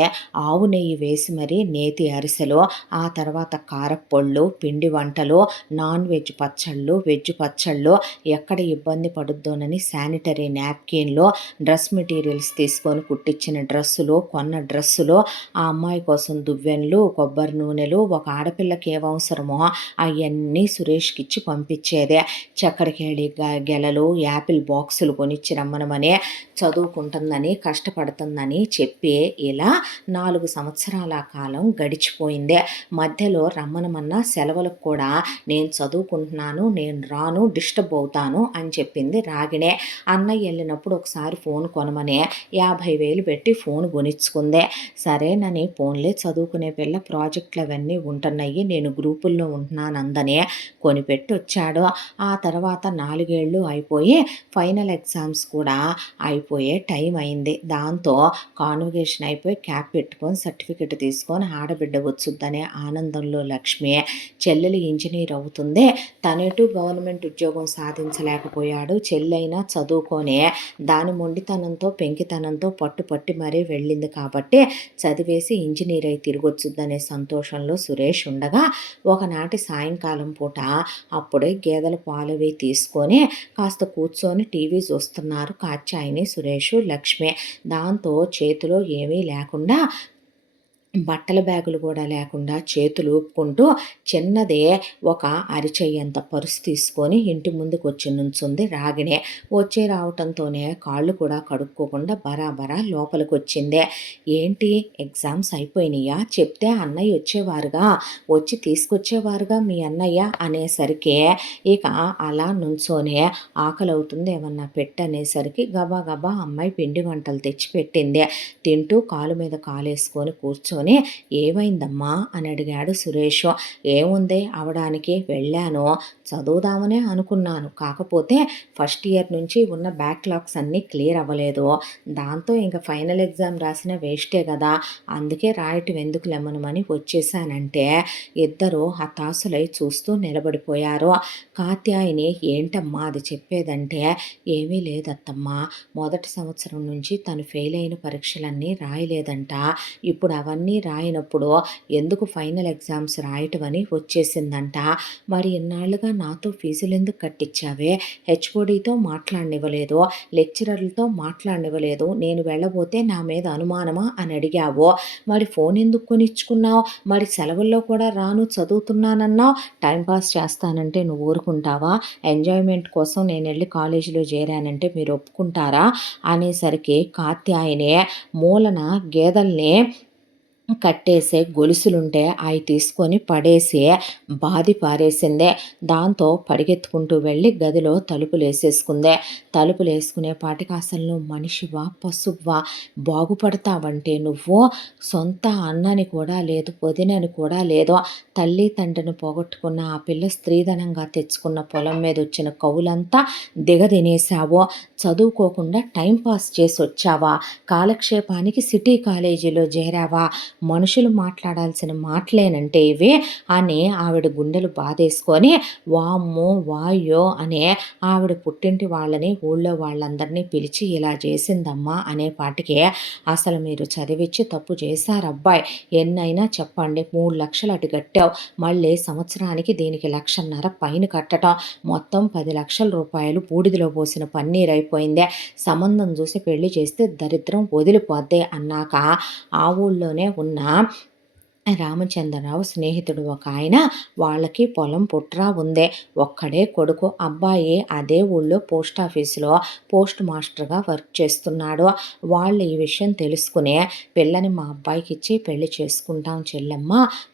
ఆవు నెయ్యి వేసి మరీ నేతి అరిసెలు, ఆ తర్వాత కారప్పొళ్ళు, పిండి వంటలు, నాన్ వెజ్ పచ్చళ్ళు, వెజ్ పచ్చళ్ళు, ఎక్కడ ఇబ్బంది పడుద్దోనని శానిటరీ నాప్కిన్లు, డ్రెస్ మెటీరియల్స్ తీసుకొని కుట్టించిన డ్రెస్సులు, కొన్న డ్రెస్సులు, ఆ అమ్మాయి కోసం దువ్వెనలు, కొబ్బరి నూనెలు, ఒక ఆడపిల్లకి ఏమవసరమో అవన్నీ సురేష్కి ఇచ్చి పంపించేదే. చక్కెరకేళి గెలలు, యాపిల్ బాక్సులు కొనిచ్చి రమ్మనమని, చదువుకుంటుందని కష్టపడుతుందని చెప్పి ఇలా 4 సంవత్సరాల కాలం గడిచిపోయిందే. మధ్యలో రమ్మనమన్నా సెలవులకు కూడా నేను చదువుకుంటున్నాను, నేను రాను, డిస్టర్బ్ అవుతాను అని చెప్పింది రాగిణే. అన్నయ్య వెళ్ళినప్పుడు ఒకసారి ఫోన్ కొనమని 50,000 పెట్టి ఫోన్ కొనిచ్చుకుందే. సరేనని ఫోన్లే చదువుకునే పిల్ల, ప్రాజెక్టులు అవన్నీ ఉంటున్నాయి, నేను గ్రూపుల్లో ఉంటున్నానందనే కొనిపెట్టి వచ్చాడు. ఆ తర్వాత 4 ఏళ్ళు అయిపోయి ఫైనల్ ఎగ్జామ్స్ కూడా అయిపోయే టైం అయింది. దాంతో కాన్వకేషన్ అయిపోయి క్యాప్ పెట్టుకొని సర్టిఫికెట్ తీసుకొని ఆడబిడ్డ వచ్చుద్దనే ఆనందంలో లక్ష్మి, చెల్లెలు ఇంజనీర్ అవుతుంది, తనేటు గవర్నమెంట్ ఉద్యోగం సాధించలేకపోయాడు, చెల్లైనా చదువుకొని దాని మొండితనంతో పెంకితనంతో పట్టుపట్టి మరీ వెళ్ళింది కాబట్టి చదివేసి ఇంజనీర్ అయి తిరిగొచ్చుద్దనే సంతోషంలో సురేష్ ఉండగా, ఒకనాటి సాయంకాలం పూట అప్పుడే గేదెల పాలవి తీసుకొని కాస్త కూర్చొని టీవీ చూస్తున్నారు కాత్యాయని, సురేష్, లక్ష్మి. దాంతో చేతిలో ఏమీ లేకుండా, బట్టల బ్యాగులు కూడా లేకుండా చేతులు ఊపుకుంటూ చిన్నదే ఒక అరిచెయ్యంత పరుసు తీసుకొని ఇంటి ముందుకు వచ్చి నుంచుంది రాగిణి. వచ్చి రావటంతోనే కాళ్ళు కూడా కడుక్కోకుండా బరాబరా లోపలికి వచ్చిందే. ఏంటి ఎగ్జామ్స్ అయిపోయినాయా? చెప్తే అన్నయ్య వచ్చేవారుగా, వచ్చి తీసుకొచ్చేవారుగా మీ అన్నయ్య అనేసరికి ఇక అలా నుంచోనే ఆకలి అవుతుంది, ఏమన్నా పెట్టనేసరికి గబా గబా అమ్మాయి పిండి వంటలు తెచ్చి పెట్టింది. తింటూ కాలు మీద కాలేసుకొని కూర్చొని ఏమైందమ్మా అని అడిగాడు సురేష్. ఏముంది అవడానికి, వెళ్ళాను, చదువుదామనే అనుకున్నాను, కాకపోతే ఫస్ట్ ఇయర్ నుంచి ఉన్న బ్యాక్లాగ్స్ అన్నీ క్లియర్ అవ్వలేదు, దాంతో ఇంకా ఫైనల్ ఎగ్జామ్ రాసిన వేస్టే కదా, అందుకే రాయటం ఎందుకు లెమ్మనమని వచ్చేసానంటే ఇద్దరు హతాశులై చూస్తూ నిలబడిపోయారు. కాత్యాయిని ఏంటమ్మా అది చెప్పేదంటే, ఏమీ లేదత్తమ్మా, మొదటి సంవత్సరం నుంచి తను ఫెయిల్ అయిన పరీక్షలన్నీ రాయలేదంట, ఇప్పుడు అవన్నీ రాయనప్పుడు ఎందుకు ఫైనల్ ఎగ్జామ్స్ రాయటమని వచ్చేసిందంట. మరి ఇన్నాళ్ళుగా నాతో ఫీజులెందుకు కట్టించావే? హెచ్ఓడితో మాట్లాడనివ్వలేదు, లెక్చరర్లతో మాట్లాడనివ్వలేదు, నేను వెళ్ళబోతే నా మీద అనుమానమా అని అడిగావు. మరి ఫోన్ ఎందుకు కొనిచ్చుకున్నావు? మరి సెలవుల్లో కూడా రాను చదువుతున్నానన్నావు. టైంపాస్ చేస్తానంటే నువ్వు ఊరుకుంటావా? ఎంజాయ్మెంట్ కోసం నేను వెళ్ళి కాలేజీలో చేరానంటే మీరు ఒప్పుకుంటారా అనేసరికి కాత్యాయని మూలన గేదెల్ని కట్టేసే గొలుసులుంటే అవి తీసుకొని పడేసి బాది పారేసిందే. దాంతో పరిగెత్తుకుంటూ వెళ్ళి గదిలో తలుపులేసేసుకుందే. తలుపులేసుకునే పాటికి అసలు నువ్వు మనిషివా పశువ్వా? బాగుపడతావంటే నువ్వు సొంత అన్నని కూడా లేదు, వదినని కూడా లేదు. తల్లి తండ్రిని పోగొట్టుకున్న ఆ పిల్ల స్త్రీధనంగా తెచ్చుకున్న పొలం మీద వచ్చిన కవులంతా దిగదినేసావు. చదువుకోకుండా టైంపాస్ చేసి వచ్చావా? కాలక్షేపానికి సిటీ కాలేజీలో చేరావా? మనుషులు మాట్లాడాల్సిన మాటలేనంటే ఇవి అని ఆవిడ గుండెలు బాధేసుకొని వామ్మో వాయ్యో అనే ఆవిడ పుట్టింటి వాళ్ళని ఊళ్ళో వాళ్ళందరినీ పిలిచి ఇలా చేసిందమ్మా అనే పాటికి అసలు మీరు చదివించి తప్పు చేశారు అబ్బాయి, ఎన్నైనా చెప్పండి, 3 లక్షలు అటు కట్టావు, మళ్ళీ సంవత్సరానికి దీనికి 1,50,000 పైన కట్టడం, మొత్తం 10 లక్షల రూపాయలు బూడిదలో పోసిన పన్నీర్ అయిపోయిందే. సంబంధం చూసి పెళ్లి చేస్తే దరిద్రం వదిలిపోద్ది అన్నాక ఆ ఊళ్ళోనే ఉన్న రామచంద్రరావు స్నేహితుడు ఒక ఆయన, వాళ్ళకి పొలం పుట్రా ఉందే, ఒక్కడే కొడుకు. అబ్బాయి అదే ఊళ్ళో పోస్ట్ ఆఫీసులో పోస్ట్ మాస్టర్గా వర్క్ చేస్తున్నాడు. వాళ్ళు ఈ విషయం తెలుసుకునే పిల్లని మా అబ్బాయికి ఇచ్చి పెళ్లి చేసుకుంటాం చెల్లెమ్మ,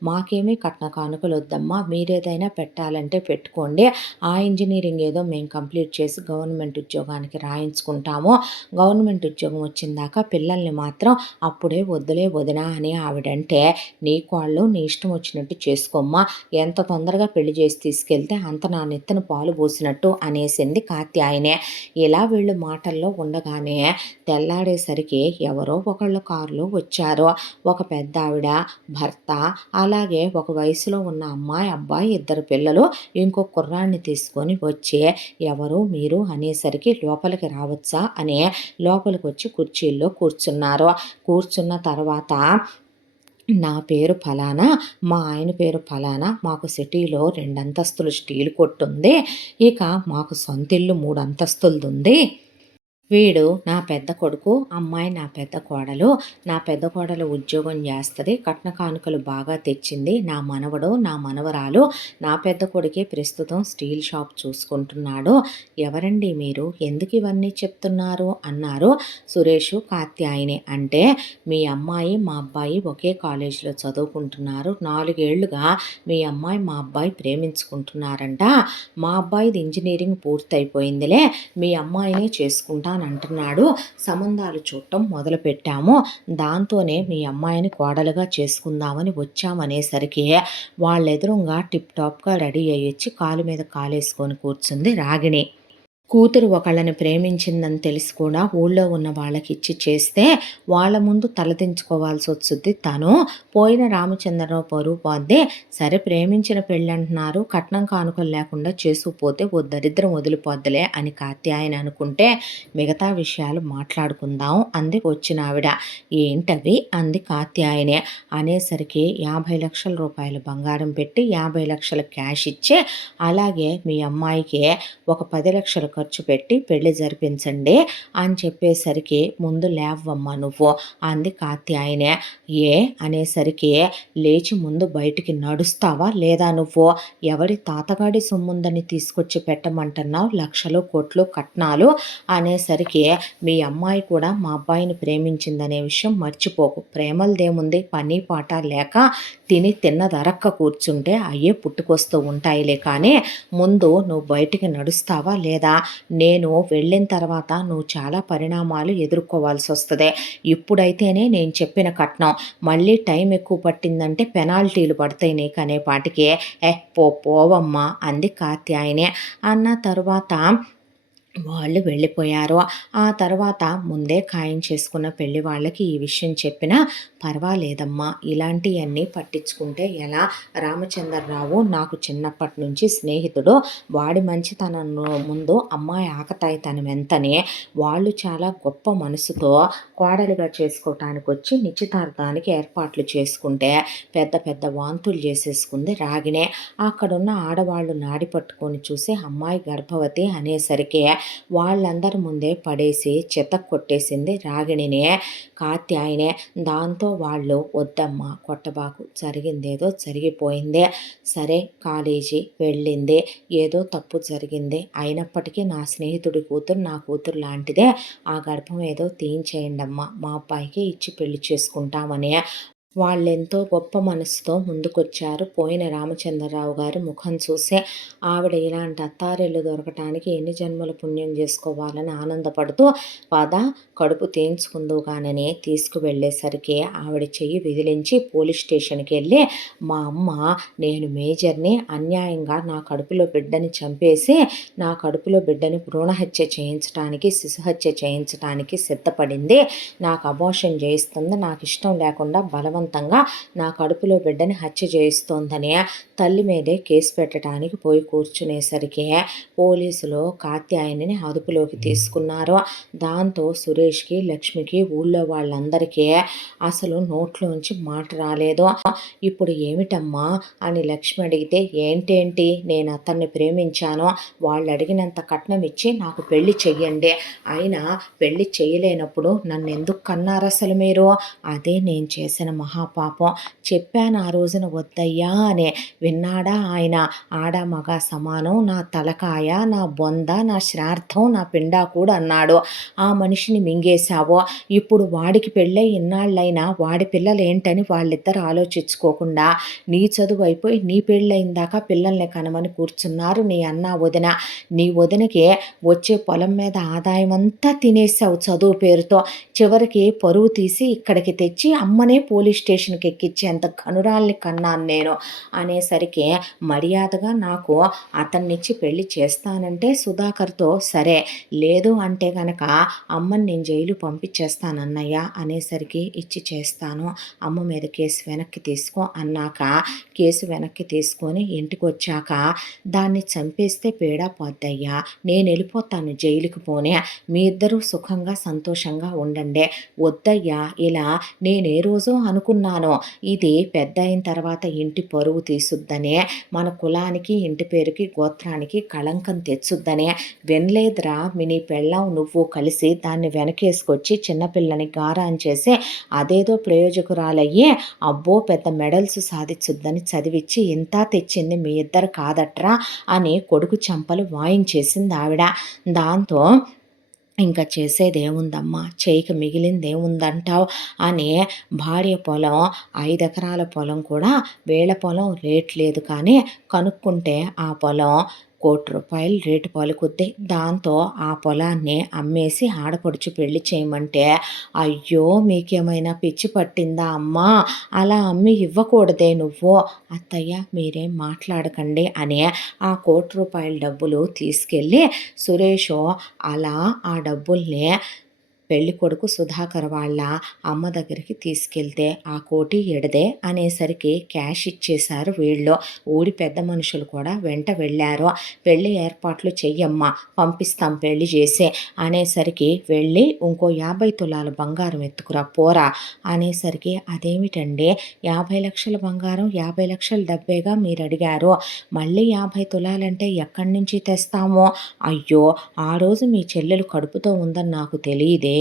మాకేమీ కట్న కానుకలు వద్దమ్మా, మీరేదైనా పెట్టాలంటే పెట్టుకోండి, ఆ ఇంజనీరింగ్ ఏదో మేము కంప్లీట్ చేసి గవర్నమెంట్ ఉద్యోగానికి రాయించుకుంటాము, గవర్నమెంట్ ఉద్యోగం వచ్చిందాక పిల్లల్ని మాత్రం అప్పుడే వద్దులే వదినా అని ఆవిడంటే, నీ వాళ్ళు నీ ఇష్టం వచ్చినట్టు చేసుకోమ్మా, ఎంత తొందరగా పెళ్లి చేసి తీసుకెళ్తే అంత నా నెత్తిన పాలు పోసినట్టు అనేసింది కాత్యాయనే. ఇలా వీళ్ళు మాటల్లో ఉండగానే తెల్లాడేసరికి ఎవరో ఒకళ్ళు కారులో వచ్చారు. ఒక పెద్ద ఆవిడ, భర్త, అలాగే ఒక వయసులో ఉన్న అమ్మాయి అబ్బాయి, 2 పిల్లలు, ఇంకో కుర్రాడిని తీసుకొని వచ్చి ఎవరు మీరు అనేసరికి లోపలికి రావచ్చా అని లోపలికి వచ్చి కుర్చీల్లో కూర్చున్నారు. కూర్చున్న తర్వాత నా పేరు ఫలానా, మా ఆయన పేరు ఫలానా, మాకు సిటీలో 2 అంతస్తులు స్టీల్ కొట్టుంది, ఇక మాకు సొంతిల్లు 3 అంతస్తులది ఉంది, వీడు నా పెద్ద కొడుకు, అమ్మాయి నా పెద్ద కోడలు, నా పెద్ద కోడలు ఉద్యోగం చేస్తుంది, కట్న కానుకలు బాగా తెచ్చింది, నా మనవడు నా మనవరాలు, నా పెద్ద కొడుకే ప్రస్తుతం స్టీల్ షాప్ చూసుకుంటున్నాడు, ఎవరండి మీరు, ఎందుకు ఇవన్నీ చెప్తున్నారు అన్నారు సురేషు కాత్యాయని. అంటే మీ అమ్మాయి మా అబ్బాయి ఒకే కాలేజీలో చదువుకుంటున్నారు, 4 ఏళ్లుగా మీ అమ్మాయి మా అబ్బాయి ప్రేమించుకుంటున్నారంట, మా అబ్బాయిది ఇంజనీరింగ్ పూర్తయిపోయిందిలే, మీ అమ్మాయినే చేసుకుంటాను అంటున్నాడు, సంబంధాలు చూడటం మొదలుపెట్టాము, దాంతోనే మీ అమ్మాయిని కోడలుగా చేసుకుందామని వచ్చామనేసరికి వాళ్ళెదురుగా టిప్ టాప్గా రెడీ అయ్యొచ్చి కాలు మీద కాలేసుకొని కూర్చుంది రాగిణి. కూతురు ఒకళ్ళని ప్రేమించిందని తెలిసి కూడా ఊళ్ళో ఉన్న వాళ్ళకిచ్చి చేస్తే వాళ్ళ ముందు తలదించుకోవాల్సి వచ్చుద్ది తను, పోయిన రామచంద్రరావు పరువు పోద్దే, సరే ప్రేమించిన పెళ్ళంటున్నారు, కట్నం కానుకలు లేకుండా చేసుకుపోతే ఓ దరిద్రం వదిలిపోద్దులే అని కాత్యాయని అనుకుంటే, మిగతా విషయాలు మాట్లాడుకుందాం అంది వచ్చిన ఆవిడ. ఏంటవి అంది కాత్యాయని. అనేసరికి 50 లక్షల రూపాయలు బంగారం పెట్టి 50 లక్షల క్యాష్ ఇచ్చి, అలాగే మీ అమ్మాయికి ఒక 10 లక్షలు ఖర్చు పెట్టి పెళ్లి జరిపించండి అని చెప్పేసరికి, ముందు లేవమ్మా నువ్వు అంది కాత్యాయనే. ఏ అనేసరికి, లేచి ముందు బయటికి నడుస్తావా లేదా నువ్వు, ఎవరి తాతగాడి సొమ్ముందని తీసుకొచ్చి పెట్టమంటున్నావు, లక్షలు కోట్లు కట్నాలు అనేసరికి, మీ అమ్మాయి కూడా మా అబ్బాయిని ప్రేమించిందనే విషయం మర్చిపోకు, ప్రేమలదేముంది, పని పాట లేక తిన్నదరక్క కూర్చుంటే అయ్యే పుట్టుకొస్తూ ఉంటాయిలే, కానీ ముందు నువ్వు బయటికి నడుస్తావా లేదా, నేను వెళ్ళిన తర్వాత నువ్వు చాలా పరిణామాలు ఎదుర్కోవాల్సి వస్తుంది, ఇప్పుడైతేనే నేను చెప్పిన కట్నం, మళ్ళీ టైం ఎక్కువ పట్టిందంటే పెనాల్టీలు పడతాయి నీకు అనే పాటికి పోవమ్మా అంది కాత్యాయని. అన్న తర్వాత వాళ్ళు వెళ్ళిపోయారు. ఆ తర్వాత ముందే ఖాయం చేసుకున్న పెళ్లి వాళ్ళకి ఈ విషయం చెప్పినా, "పర్వాలేదమ్మా, ఇలాంటియన్నీ పట్టించుకుంటే ఎలా? రామచంద్రరావు నాకు చిన్నప్పటి నుంచి స్నేహితుడు. వాడి మంచితనం ముందు అమ్మాయి ఆకతాయితనం ఎంతని, వాళ్ళు చాలా గొప్ప మనసుతో కోడలిగా చేసుకోవటానికొచ్చి నిశ్చితార్థానికి ఏర్పాట్లు చేసుకుంటే, పెద్ద పెద్ద వాంతులు చేసేసుకుంది రాగిణి. అక్కడున్న ఆడవాళ్ళు నాడి పట్టుకొని చూసి అమ్మాయి గర్భవతి అనేసరికి వాళ్ళందరి ముందే పడేసి చితక్కొట్టేసింది రాగిణినే, కాత్యాయనే. దాంతో వాళ్ళు, "వద్దమ్మా కొట్టబాకు, జరిగిందేదో జరిగిపోయిందే. సరే కాలేజీ వెళ్ళింది, ఏదో తప్పు జరిగింది. అయినప్పటికీ నా స్నేహితుడి కూతురు నా కూతురు లాంటిదే. ఆ గర్భం ఏదో తీయించేయండమ్మా, మా అబ్బాయికి ఇచ్చి పెళ్లి చేసుకుంటామని." వాళ్ళెంతో గొప్ప మనసుతో ముందుకొచ్చారు. పోయిన రామచంద్రరావు గారి ముఖం చూసి ఆవిడ ఇలాంటి అత్తారిల్లు దొరకటానికి ఎన్ని జన్మల పుణ్యం చేసుకోవాలని ఆనందపడుతూ, "పద కడుపు తీయించుకుందువుగానని" తీసుకువెళ్ళేసరికి ఆవిడ చెయ్యి విదిలించి పోలీస్ స్టేషన్‌కి వెళ్ళి, "మా అమ్మ, నేను మేజర్‌ని, అన్యాయంగా నా కడుపులో బిడ్డని చంపేసి, నా కడుపులో బిడ్డని భ్రూణహత్య చేయించటానికి, శిశుహత్య చేయించటానికి సిద్ధపడింది. నాకు అబార్షన్ చేయిస్తుంది. నాకు ఇష్టం లేకుండా బలవంతంగా నా కడుపులో బిడ్డని హత్య చేయిస్తోందని" తల్లి మీదే కేసు పెట్టడానికి పోయి కూర్చునేసరికి పోలీసులు కాత్యాయనిని అదుపులోకి తీసుకున్నారు. దాంతో సురేష్‌కి, లక్ష్మికి, ఊళ్ళో వాళ్ళందరికీ అసలు నోట్లోంచి మాట రాలేదు. "ఇప్పుడు ఏమిటమ్మా" అని లక్ష్మి అడిగితే, "ఏంటేంటి, నేను అతన్ని ప్రేమించాను. వాళ్ళు అడిగినంత కట్నం ఇచ్చి నాకు పెళ్లి చెయ్యండి. అయినా పెళ్లి చేయలేనప్పుడు నన్నెందుకు కన్నారసలు మీరు? అదే నేను చేసిన మహాపాపం. చెప్పాను ఆ రోజున వద్దయ్యా అని. విన్నాడా ఆయన? ఆడ మగ సమానం, నా తలకాయ, నా బొంద, నా శ్రార్థం, నా పిండాకుడు అన్నాడు. ఆ మనిషిని మింగేశావు. ఇప్పుడు వాడికి పెళ్ళై ఇన్నాళ్ళైనా వాడి పిల్లలేంటని వాళ్ళిద్దరు ఆలోచించుకోకుండా నీ చదువు అయిపోయి నీ పెళ్ళయిన దాకా పిల్లల్ని కనమని కూర్చున్నారు నీ అన్న, వదిన. నీ వదినకి వచ్చే పొలం మీద ఆదాయం అంతా తినేసావు చదువు పేరుతో. చివరికి పరువు తీసి ఇక్కడికి తెచ్చి అమ్మనే పోలీస్ స్టేషన్‌కి ఎక్కించేంత కనురాల్ని కన్నాను నేను" అనేసరికి, మర్యాదగా నాకు అతన్నిచ్చి పెళ్లి చేస్తానంటే సుధాకర్‌తో సరే, లేదు అంటే గనక అమ్మని నేను జైలు పంపించేస్తానన్నయ్య అనేసరికి, "ఇచ్చి చేస్తాను. అమ్మ మీద కేసు వెనక్కి తీసుకో" అన్నాక కేసు వెనక్కి తీసుకొని ఇంటికొచ్చాక, "దాన్ని చంపేస్తే పీడా పోద్దయ్యా, నేను వెళ్ళిపోతాను జైలుకి పోనీ, మీ ఇద్దరూ సుఖంగా సంతోషంగా ఉండండి. వద్దయ్యా ఇలా, నేనే రోజో అనుకున్నాను ఇది పెద్ద అయిన తర్వాత ఇంటి పరువు తీసుద్దని, మన కులానికి, ఇంటి పేరుకి, గోత్రానికి కళంకం తెచ్చుద్దని. వినలేదురా, నీ పెళ్ళాం నువ్వు కలిసి దాన్ని వెనకేసుకొచ్చి చిన్నపిల్లని గారాం చేసి అదేదో ప్రయోజకురాలయ్యి అబ్బో పెద్ద మెడల్స్ సాధించుద్దని చదివిచ్చి ఇంత తెచ్చింది మీ ఇద్దరు కాదట్రా" అని కొడుకు చంపలు వాయించేసింది ఆవిడ. దాంతో, "ఇంకా చేసేదేముందమ్మా, చేయక మిగిలిందేముందంటావు" అని భార్య పొలం, 5 ఎకరాల పొలం కూడా, వీళ్ళ పొలం రేట్ లేదు కానీ కనుక్కుంటే ఆ పొలం ₹1,00,00,000 రేటు పలుకుద్ది. దాంతో ఆ పొలాన్ని అమ్మేసి ఆడపడుచు పెళ్లి చేయమంటే, "అయ్యో మీకేమైనా పిచ్చి పట్టిందా అమ్మా, అలా అమ్మి ఇవ్వకూడదే నువ్వు." "అత్తయ్య మీరేం మాట్లాడకండి" అని ఆ ₹1,00,00,000 డబ్బులు తీసుకెళ్ళి సురేషు అలా ఆ డబ్బుల్ని పెళ్ళికొడుకు సుధాకర్ వాళ్ళ అమ్మ దగ్గరికి తీసుకెళ్తే, "ఆ కోటి ఎడదే" అనేసరికి క్యాష్ ఇచ్చేశారు వీళ్ళు. ఊరి పెద్ద మనుషులు కూడా వెంట వెళ్ళారు. "పెళ్లి ఏర్పాట్లు చెయ్యమ్మా, పంపిస్తాం పెళ్లి చేసి" అనేసరికి, "వెళ్ళి ఇంకో 50 తులాల బంగారం ఎత్తుకురా పోరా" అనేసరికి, "అదేమిటండి, 50 లక్షల బంగారం 50 లక్షల డబ్బేగా మీరు అడిగారు, మళ్ళీ 50 తులాలంటే ఎక్కడి నుంచి తెస్తాము?" "అయ్యో ఆ రోజు మీ చెల్లెలు కడుపుతో ఉందని నాకు తెలియదే,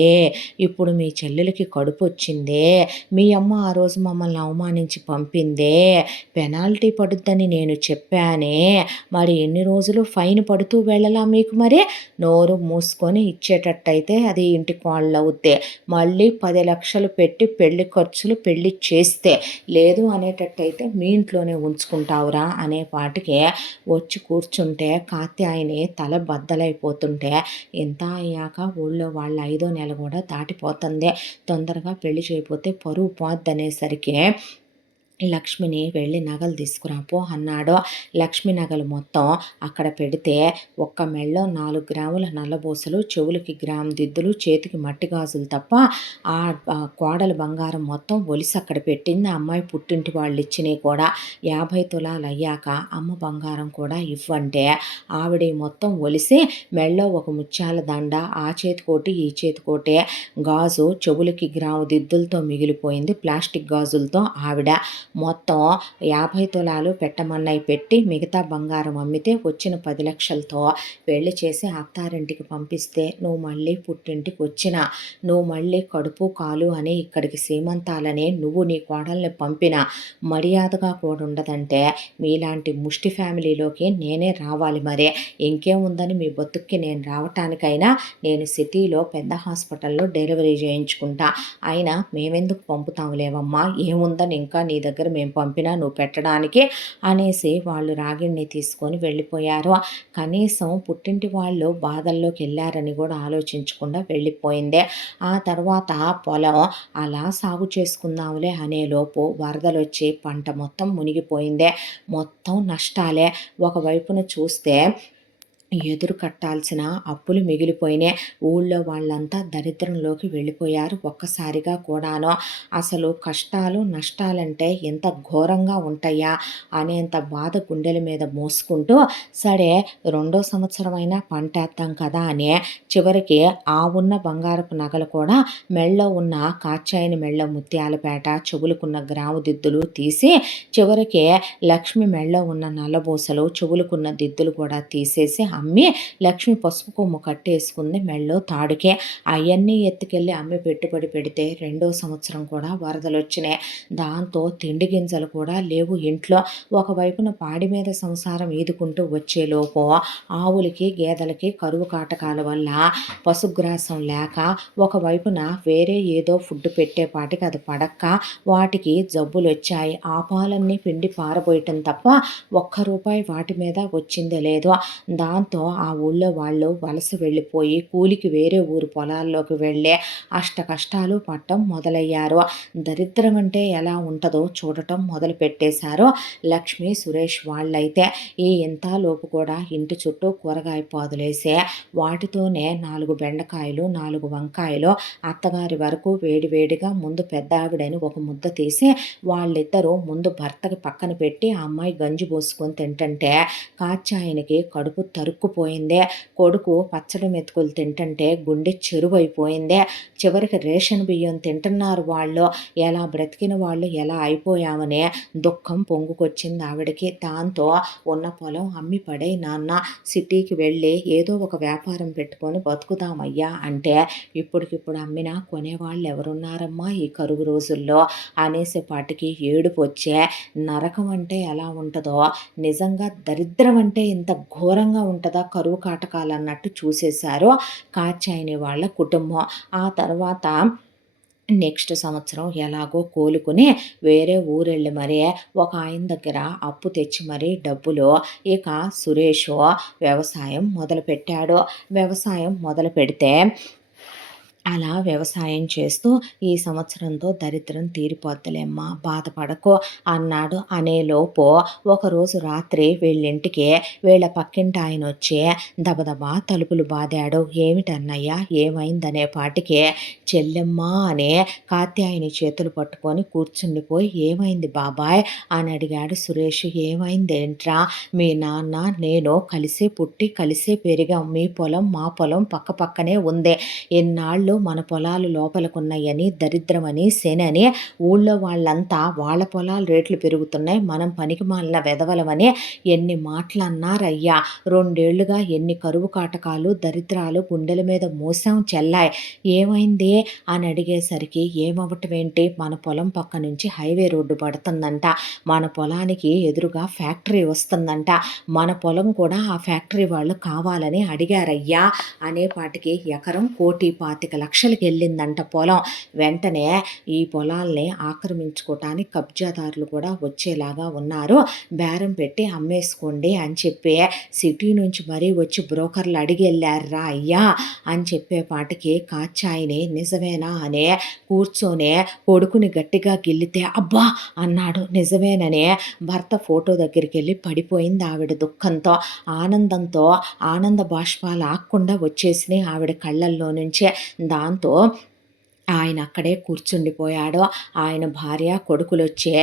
ఇప్పుడు మీ చెల్లెలకి కడుపొచ్చిందే, మీ అమ్మ ఆ రోజు మమ్మల్ని అవమానించి పంపిందే, పెనాల్టీ పడుద్దని నేను చెప్పానే, మరి ఎన్ని రోజులు ఫైన్ పడుతూ వెళ్ళలా మీకు? మరి నోరు మూసుకొని ఇచ్చేటట్టయితే అది ఇంటి కోళ్ళవుద్ది, మళ్ళీ 10 లక్షలు పెట్టి పెళ్లి ఖర్చులు పెళ్లి చేస్తే, లేదు అనేటట్టయితే మీ ఇంట్లోనే ఉంచుకుంటావురా" అనే పాటికి వచ్చి కూర్చుంటే కాత్యాయని తల బద్దలైపోతుంటే, ఇంత అయ్యాక ఊళ్ళో వాళ్ళ 5వ నెల కూడా దాటిపోతుంది, తొందరగా పెళ్లి చేయకపోతే పరువు పోద్దనేసరికి లక్ష్మిని వెళ్ళి నగలు తీసుకురాపో అన్నాడు. లక్ష్మి నగలు మొత్తం అక్కడ పెడితే ఒక్క మెడలో 4 గ్రాముల నల్లబూసలు, చెవులకి గ్రాము దిద్దులు, చేతికి మట్టి గాజులు తప్ప ఆ కోడలు బంగారం మొత్తం ఒలిసి అక్కడ పెట్టింది. అమ్మాయి పుట్టింటి వాళ్ళు ఇచ్చినవి కూడా 50 తులాలు అయ్యాక అమ్మ బంగారం కూడా ఇవ్వంటే ఆవిడ మొత్తం ఒలిసి మెడలో ఒక ముత్యాల దండ, ఆ చేతికోటి ఈ చేతికోటి గాజు, చెవులకి గ్రాము దిద్దులతో మిగిలిపోయింది. ప్లాస్టిక్ గాజులతో ఆవిడ మొత్తం 50 తులాలు పెట్టమన్నవి పెట్టి మిగతా బంగారం అమ్మితే వచ్చిన 10 లక్షలతో పెళ్లి చేసి అత్తారింటికి పంపిస్తే నువ్వు మళ్ళీ పుట్టింటికి వచ్చినా, నువ్వు మళ్ళీ కడుపు కాలు అని ఇక్కడికి సీమంతాలని నువ్వు నీ కోడల్ని పంపిన మర్యాదగా కూడా ఉండదంటే మీలాంటి ముష్టి ఫ్యామిలీలోకి నేనే రావాలి. మరే ఇంకేముందని మీ బతుక్కి నేను రావటానికైనా నేను సిటీలో పెద్ద హాస్పిటల్లో డెలివరీ చేయించుకుంటా. అయినా మేమెందుకు పంపుతాంలేవమ్మా, ఏముందని ఇంకా నీ దగ్గర మేము పంపినా నువ్వు పెట్టడానికి అనేసి వాళ్ళు రాగిణ్ణి తీసుకొని వెళ్ళిపోయారు. కనీసం పుట్టింటి వాళ్ళు బాధల్లోకి వెళ్ళారని కూడా ఆలోచించకుండా వెళ్ళిపోయిందే. ఆ తర్వాత పొలం అలా సాగు చేసుకుందాంలే అనేలోపు వరదలు వచ్చి పంట మొత్తం మునిగిపోయిందే. మొత్తం నష్టాలే. ఒకవైపున చూస్తే ఎదురు కట్టాల్సిన అప్పులు మిగిలిపోయినాయి. ఊళ్ళో వాళ్ళంతా దరిద్రంలోకి వెళ్ళిపోయారు ఒక్కసారిగా కూడాను. అసలు కష్టాలు నష్టాలంటే ఎంత ఘోరంగా ఉంటాయా అనేంత బాధ గుండెల మీద మోసుకుంటూ సరే 2వ సంవత్సరమైనా పంటేద్దాం కదా అని చివరికి ఆ ఉన్న బంగారపు నగలు కూడా మెళ్ళో ఉన్న కాచాయని మెళ్ళ ముత్యాలపేట, చెవులకున్న గ్రాము దిద్దులు తీసి చివరికి లక్ష్మి మెళ్ళో ఉన్న నల్లబూసలు, చెవులకున్న దిద్దులు కూడా తీసేసి అమ్మి లక్ష్మి పసుపు కొమ్ము కట్టేసుకుంది మెళ్ళో తాడుకే. అవన్నీ ఎత్తుకెళ్ళి అమ్మి పెట్టుబడి పెడితే 2వ సంవత్సరం కూడా వరదలు వచ్చినాయి. దాంతో తిండి గింజలు కూడా లేవు ఇంట్లో. ఒకవైపున పాడి మీద సంసారం ఈదుకుంటూ వచ్చేలోపు ఆవులకి గేదెలకి కరువు కాటకాల వల్ల పశుగ్రాసం లేక ఒకవైపున వేరే ఏదో ఫుడ్ పెట్టేపాటికి అది పడక్క వాటికి జబ్బులు వచ్చాయి. ఆ పాలన్నీ పిండి పారబోయటం తప్ప ఒక్క రూపాయి వాటి మీద వచ్చిందే లేదు. దాంతో ఆ ఊళ్ళో వాళ్ళు వలస వెళ్ళిపోయి కూలికి వేరే ఊరు పొలాల్లోకి వెళ్ళే అష్ట కష్టాలు పట్టం మొదలయ్యారు. దరిద్రం అంటే ఎలా ఉంటుందో చూడటం మొదలు పెట్టేశారు లక్ష్మి సురేష్ వాళ్ళైతే. ఈ ఇంతలోపు కూడా ఇంటి చుట్టూ కూరగాయ పాదులేసే వాటితోనే 4 బెండకాయలు 4 వంకాయలు అత్తగారి వరకు వేడివేడిగా ముందు పెద్ద ఆవిడని ఒక ముద్ద తీసి వాళ్ళిద్దరూ ముందు భర్తకి పక్కన పెట్టి ఆ అమ్మాయి గంజి పోసుకొని తింటుంటే కాచాయనికి కడుపు తరుక్కుపోయిందే. కొడుకు పచ్చడి మెతుకులు తింటుంటే గుండె చెరువైపోయిందే. చివరికి రేషన్ బియ్యం తింటున్నారు వాళ్ళు. ఎలా బ్రతికిన వాళ్ళు ఎలా అయిపోయామనే దుఃఖం పొంగుకొచ్చింది ఆవిడకి. దాంతో ఉన్న పొలం అమ్మి పడే నాన్న సిటీకి వెళ్ళి ఏదో ఒక వ్యాపారం పెట్టుకొని బతుకుదామయ్యా అంటే ఇప్పటికిప్పుడు అమ్మినా కొనేవాళ్ళు ఎవరున్నారమ్మా ఈ కరువు రోజుల్లో అనేసేపాటికి ఏడుపు వచ్చే. నరకం అంటే ఎలా ఉంటుందో నిజంగా దరిద్రం అంటే ఇంత ఘోరంగా ఉంటుందా కరువు కాటకాలు అన్నట్టు చూసేశారు కాచాయని వాళ్ళ కుటుంబం. ఆ తర్వాత నెక్స్ట్ సంవత్సరం ఎలాగో కోలుకుని వేరే ఊరెళ్ళి మరీ ఒక ఆయన దగ్గర అప్పు తెచ్చి మరీ డబ్బులు ఇక సురేష్ వ్యవసాయం మొదలుపెట్టాడు. వ్యవసాయం మొదలు పెడితే అలా వ్యవసాయం చేస్తూ ఈ సంవత్సరంతో దరిద్రం తీరిపోద్దులేమ్మా బాధపడకో అన్నాడు. అనేలోపు ఒకరోజు రాత్రి వీళ్ళింటికి వీళ్ళ పక్కింటి ఆయన వచ్చి దబదబా తలుపులు బాదాడు. ఏమిటన్నయ్యా ఏమైందనే పాటికి చెల్లెమ్మ అనే కాత్యాయని చేతులు పట్టుకొని కూర్చుండిపోయి ఏమైంది బాబాయ్ అని అడిగాడు సురేష్. ఏమైందేంట్రా, మీ నాన్న నేను కలిసే పుట్టి కలిసే పెరిగాం. మీ పొలం మా పొలం పక్క పక్కనే ఉంది. ఎన్నాళ్ళు మన పొలాలు లోపలకున్నాయని దరిద్రమని శనని ఊళ్ళో వాళ్ళంతా వాళ్ళ పొలాలు రేట్లు పెరుగుతున్నాయి, మనం పనికి మాలిన వెధవలమని ఎన్ని మాటలు అన్నారయ్యా. 2 ఏళ్లుగా ఎన్ని కరువు కాటకాలు దరిద్రాలు గుండెల మీద మోసాం చెల్లాయి. ఏమైంది అని అడిగేసరికి ఏమవటం ఏంటి, మన పొలం పక్క నుంచి హైవే రోడ్డు పడుతుందంట, మన పొలానికి ఎదురుగా ఫ్యాక్టరీ వస్తుందంట, మన పొలం కూడా ఆ ఫ్యాక్టరీ వాళ్ళు కావాలని అడిగారయ్యా అనేపాటికి ఎకరం 1,25,00,000 లక్షలకి వెళ్ళిందంట పొలం. వెంటనే ఈ పొలాల్ని ఆక్రమించుకోవటానికి కబ్జాదారులు కూడా వచ్చేలాగా ఉన్నారు, బేరం పెట్టి అమ్మేసుకోండి అని చెప్పి సిటీ నుంచి మరీ వచ్చి బ్రోకర్లు అడిగి వెళ్ళారా అయ్యా అని చెప్పేపాటికి కాచాయిని నిజమేనా అనే కూర్చొని కొడుకుని గట్టిగా గిల్లితే అబ్బా అన్నాడు. నిజమేననే భర్త ఫోటో దగ్గరికి వెళ్ళి పడిపోయింది ఆవిడ దుఃఖంతో, ఆనందంతో. ఆనంద బాష్పాలు ఆగకుండా వచ్చేసినాయి ఆవిడ కళ్ళల్లో నుంచే. దాంతో ఆయన అక్కడే కూర్చుండిపోయాడు. ఆయన భార్య కొడుకులొచ్చే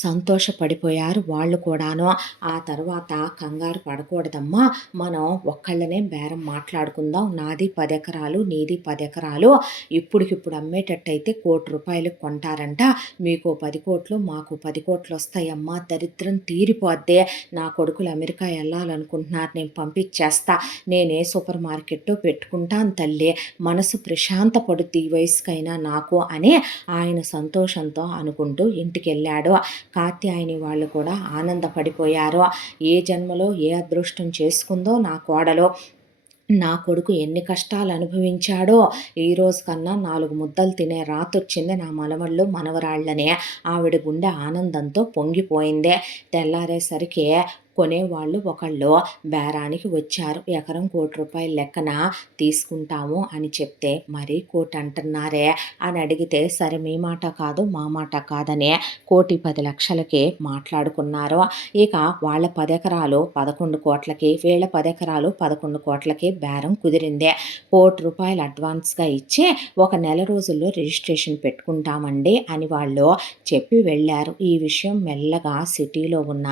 సంతోషపడిపోయారు వాళ్ళు కూడాను. ఆ తర్వాత కంగారు పడకూడదమ్మా, మనం ఒక్కళ్ళనే బేరం మాట్లాడుకుందాం, నాది 10 ఎకరాలు నీది 10 ఎకరాలు, ఇప్పుడికిప్పుడు అమ్మేటట్టయితే ₹1,00,00,000 కొంటారంట, మీకు 10 కోట్లు మాకు 10 కోట్లు వస్తాయమ్మా, దరిద్రం తీరిపోద్దే, నా కొడుకులు అమెరికా వెళ్ళాలనుకుంటున్నారు, నేను పంపించేస్తా, నేనే సూపర్ మార్కెట్ పెట్టుకుంటాను తల్లి, మనసు ప్రశాంత పడుద్ది ఈ వయసుకైనా నాకు అని ఆయన సంతోషంతో అనుకుంటూ ఇంటికెళ్ళాడు. కాత్యాయని వాళ్ళు కూడా ఆనందపడిపోయారు. ఏ జన్మలో ఏ అదృష్టం చేసుకుందో నా కోడలో, నా కొడుకు ఎన్ని కష్టాలు అనుభవించాడో, ఈరోజు కన్నా 4 ముద్దలు తినే రాతొచ్చింది నా మనవళ్ళు మనవరాళ్ళనే ఆవిడ గుండె ఆనందంతో పొంగిపోయింది. తెల్లారేసరికి కొనేవాళ్ళు ఒకళ్ళు బేరానికి వచ్చారు. ఎకరం ₹1,00,00,000 లెక్కన తీసుకుంటాము అని చెప్తే, మరీ 1,00,00,000 అంటున్నారే అని అడిగితే, సరే మీ మాట కాదు మా మాట కాదని 1,10,00,000కి మాట్లాడుకున్నారు. ఇక వాళ్ళ 10 ఎకరాలు 11 కోట్లకి, వీళ్ళ 10 ఎకరాలు 11 కోట్లకి బేరం కుదిరింది. ₹1,00,00,000 అడ్వాన్స్గా ఇచ్చి ఒక నెల రోజుల్లో రిజిస్ట్రేషన్ పెట్టుకుంటామండి అని వాళ్ళు చెప్పి వెళ్ళారు. ఈ విషయం మెల్లగా సిటీలో ఉన్న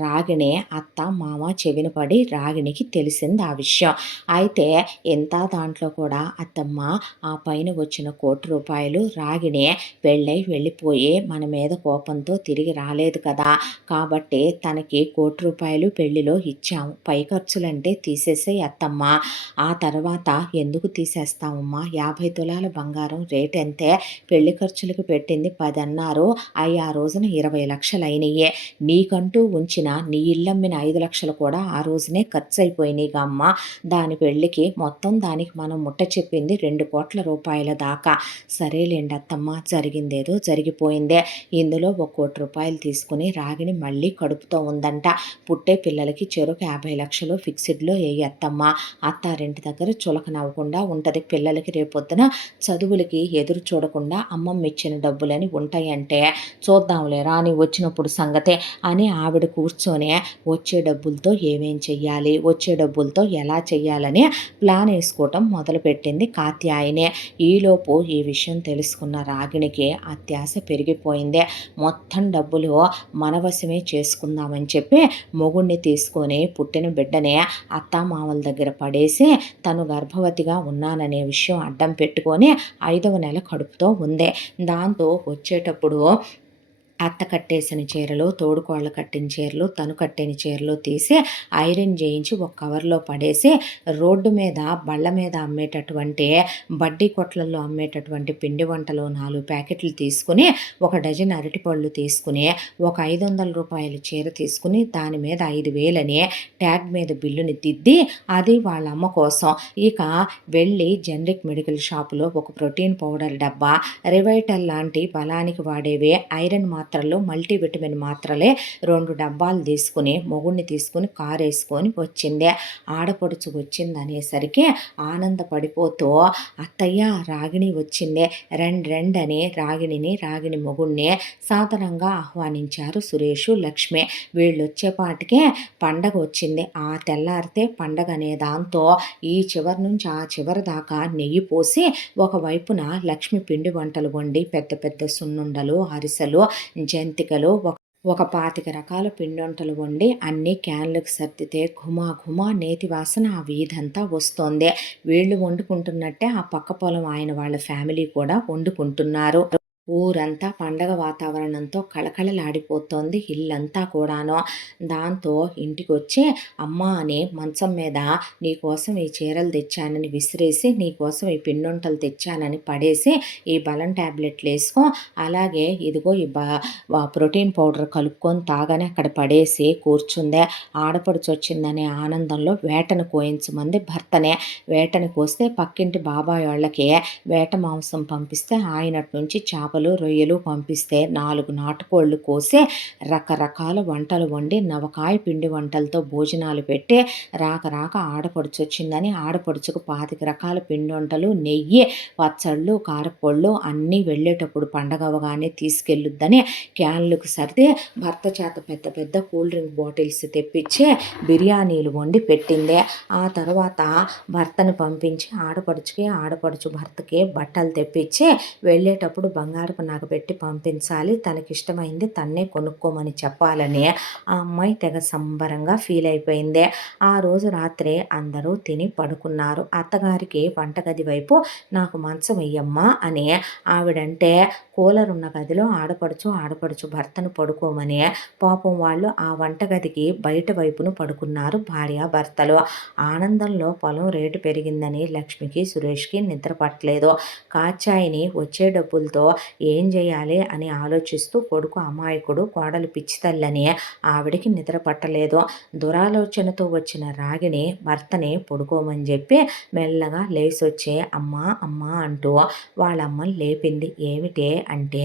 రాగిణి అత్త మామ చెవిన పడి రాగిణికి తెలిసింది ఆ విషయం. అయితే ఎంత దాంట్లో కూడా అత్తమ్మ, ఆ పైన వచ్చిన ₹1,00,00,000 రాగిణి పెళ్ళై వెళ్ళిపోయి మన మీద కోపంతో తిరిగి రాలేదు కదా, కాబట్టి తనకి ₹1,00,00,000 పెళ్లిలో ఇచ్చాము, పై ఖర్చులంటే తీసేసే అత్తమ్మ, ఆ తర్వాత ఎందుకు తీసేస్తామమ్మా, 50 తులాల బంగారం రేట్ ఎంతే, పెళ్లి ఖర్చులకు పెట్టింది 10 అన్నారు, అవి ఆ రోజున 20 లక్షలు అయినాయే, నీకంటూ ఉంచిన నీ ఇల్లమ్మిన 5 లక్షలు కూడా ఆ రోజునే ఖర్చు అయిపోయినాయిగా అమ్మ, దాని పెళ్ళికి మొత్తం దానికి మనం ముట్ట చెప్పింది ₹2,00,00,000 దాకా, సరేలేండి అత్తమ్మ, జరిగిందేదో జరిగిపోయిందే, ఇందులో ₹1,00,00,000 తీసుకుని రాగిణి మళ్ళీ కడుపుతో ఉందంట, పుట్టే పిల్లలకి చెరుకు 50 లక్షలు ఫిక్స్డ్లో వేయత్తమ్మ, అత్తారింటి దగ్గర చులకనవ్వకుండా ఉంటుంది, పిల్లలకి రేపొద్దున చదువులకి ఎదురు చూడకుండా అమ్మమ్మ ఇచ్చిన డబ్బులని ఉంటాయంటే, చూద్దాంలే రాని వచ్చినప్పుడు సంగతే అని ఆవిడ కూర్చొని వచ్చే డబ్బులతో ఏమేం చెయ్యాలి, వచ్చే డబ్బులతో ఎలా చెయ్యాలని ప్లాన్ వేసుకోవటం మొదలుపెట్టింది కాత్యాయనే. ఈలోపు ఈ విషయం తెలుసుకున్న రాగిణికి అత్యాశ పెరిగిపోయింది. మొత్తం డబ్బులు మనవశమే చేసుకుందామని చెప్పి మొగుణ్ణి తీసుకొని పుట్టిన బిడ్డనే అత్తామామల దగ్గర పడేసి తను గర్భవతిగా ఉన్నాననే విషయం అడ్డం పెట్టుకొని 5వ నెల కడుపుతో ఉంది. దాంతో వచ్చేటప్పుడు అత్త కట్టేసిన చీరలు, తోడుకోళ్ళ కట్టిన చీరలు, తను కట్టిన చీరలు తీసి ఐరన్ చేయించి ఒక కవర్లో పడేసి, రోడ్డు మీద బళ్ళ మీద అమ్మేటటువంటి బడ్డీ కొట్లల్లో అమ్మేటటువంటి పిండి వంటలు 4 ప్యాకెట్లు తీసుకుని, 1 డజన్ అరటిపళ్ళు తీసుకుని, ఒక ₹500 చీర తీసుకుని, దాని మీద 5,000 అని ట్యాగ్ మీద బిల్లుని దిద్ది, అది వాళ్ళ అమ్మ కోసం. ఇక వెళ్ళి జనరిక్ మెడికల్ షాపులో ఒక ప్రోటీన్ పౌడర్ డబ్బా, రివైటల్ లాంటి బలానికి వాడేవి ఐరన్ మాత్రలు, మల్టీవిటమిన్ మాత్రలే 2 డబ్బాలు తీసుకుని మొగుడిని తీసుకుని కారు వేసుకొని వచ్చింది. ఆడపడుచు వచ్చిందనేసరికి ఆనందపడిపోతూ, అత్తయ్య రాగిణి వచ్చింది, రండి అని రాగిణి మొగుడిని సాధారణంగా ఆహ్వానించారు సురేషు లక్ష్మి. వీళ్ళు వచ్చేపాటికే పండగ వచ్చింది. ఆ తెల్లారితే పండగ అనే దాంతో ఈ చివరి నుంచి ఆ చివరి దాకా నెయ్యి పోసి ఒకవైపున లక్ష్మి పిండి వంటలు వండి, పెద్ద పెద్ద సున్నుండలు, అరిసెలు, జంతికలు, ఒక 25 రకాల పిండొంటలు వండి అన్ని క్యాన్లకు సర్దితే ఘుమా ఘుమా నేతి వాసన ఆ వీధంతా వస్తోంది. వీళ్ళు వండుకుంటున్నట్టే ఆ పక్క పొలం ఆయన వాళ్ళ ఫ్యామిలీ కూడా వండుకుంటున్నారు. ఊరంతా పండగ వాతావరణంతో కళకళలాడిపోతోంది ఇల్లంతా కూడాను. దాంతో ఇంటికొచ్చి అమ్మా అని మంచం మీద నీకోసం ఈ చీరలు తెచ్చానని విసిరేసి, నీకోసం ఈ పిండొంటలు తెచ్చానని పడేసి, ఈ బలం టాబ్లెట్లేసుకో, అలాగే ఇదిగో ఈ ప్రోటీన్ పౌడర్ కలుపుకొని తాగని అక్కడ పడేసి కూర్చుందే. ఆడపడుచొచ్చిందనే ఆనందంలో వేటను కోయించమంది భర్తనే. వేటని కోస్తే పక్కింటి బాబాయ్ వాళ్ళకి వేట మాంసం పంపిస్తే ఆయనటు నుంచి చేపలు, రొయ్యలు పంపిస్తే 4 నాటుకోళ్ళు కోసి రకరకాల వంటలు వండి నవకాయ పిండి వంటలతో భోజనాలు పెట్టి రాక ఆడపడుచొచ్చిందని ఆడపడుచుకు 25 రకాల పిండి వంటలు, నెయ్యి, పచ్చళ్ళు, కారపొళ్ళు అన్నీ వెళ్ళేటప్పుడు పండగ అవగానే తీసుకెళ్ళొద్దని క్యాన్లకు సర్ది భర్త చేత పెద్ద పెద్ద కూల్ డ్రింక్ బాటిల్స్ తెప్పించి బిర్యానీలు వండి పెట్టింది. ఆ తర్వాత భర్తను పంపించి ఆడపడుచు భర్తకి బట్టలు తెప్పించి వెళ్ళేటప్పుడు బంగారపు నగ పెట్టి పంపించాలి, తనకిష్టమైంది తన్నే కొనుక్కోమని చెప్పాలని ఆ అమ్మాయి తెగ సంబరంగా ఫీల్ అయిపోయింది. ఆ రోజు రాత్రి అందరూ తిని పడుకున్నారు. అత్తగారికి వంటగది వైపు నాకు మంచం వెయ్యమ్మా అని ఆవిడంటే కూలర్ ఉన్న గదిలో ఆడపడుచు భర్తను పడుకోమని పాపం వాళ్ళు ఆ వంటగదికి బయట వైపును పడుకున్నారు భార్యాభర్తలు. ఆనందంలో పొలం రేటు పెరిగిందని లక్ష్మికి సురేష్కి నిద్ర పట్టలేదు. కాచాయిని వచ్చే డబ్బులతో ఏం చేయాలి అని ఆలోచిస్తూ కొడుకు అమాయకుడు, కోడలు పిచ్చితల్లని ఆవిడికి నిద్ర పట్టలేదు. దురాలోచనతో వచ్చిన రాగిని భర్తని పడుకోమని చెప్పి మెల్లగా లేసొచ్చి అమ్మా అమ్మా అంటూ వాళ్ళమ్మని లేపింది. ఏమిటే అంటే,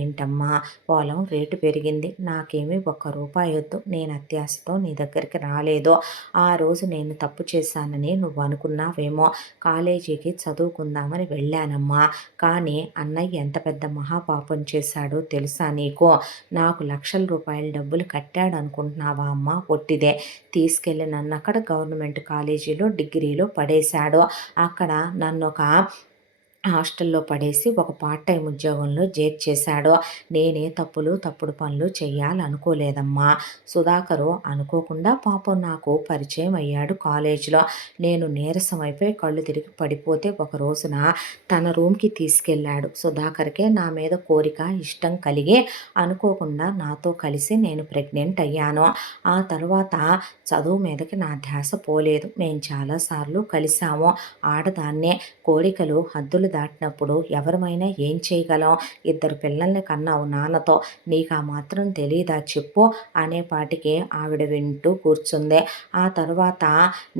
ఏంటమ్మా, పొలం రేటు పెరిగింది, నాకేమీ ఒక్క రూపాయి వద్దు, నేను అత్యాశతో నీ దగ్గరికి రాలేదు. ఆ రోజు నేను తప్పు చేశానని నువ్వు అనుకున్నావేమో, కాలేజీకి చదువుకుందామని వెళ్ళానమ్మా. కానీ అన్నయ్య ఎంత పెద్ద మహాపాపం చేశాడో తెలుసా నీకు? నాకు లక్షల రూపాయల డబ్బులు కట్టాడు అనుకుంటున్నావా అమ్మా? పొట్టిదే. తీసుకెళ్ళి నన్ను అక్కడ గవర్నమెంట్ కాలేజీలో డిగ్రీలో పడేశాడు. అక్కడ నన్ను ఒక హాస్టల్లో పడేసి ఒక పార్ట్ టైం ఉద్యోగంలో చేర్చేశాడు. నేనే తప్పుడు పనులు చెయ్యాలనుకోలేదమ్మా. సుధాకరు అనుకోకుండా పాపం నాకు పరిచయం అయ్యాడు కాలేజీలో. నేను నీరసమైపోయి కళ్ళు తిరిగి పడిపోతే ఒక రోజున తన రూమ్కి తీసుకెళ్ళాడు. సుధాకర్కే నా మీద కోరిక, ఇష్టం కలిగి అనుకోకుండా నాతో కలిసి నేను ప్రెగ్నెంట్ అయ్యాను. ఆ తర్వాత చదువు మీదకి నా ధ్యాస పోలేదు. మేము చాలాసార్లు కలిసాము. ఆడదాన్నే, కోరికలు హద్దులు దాటినప్పుడు ఎవరమైనా ఏం చేయగలం? 2 పిల్లల్ని కన్నావు నాన్నతో, నీకు ఆ మాత్రం తెలీదా చెప్పు అనేపాటికి ఆవిడ వింటూ కూర్చుంది. ఆ తర్వాత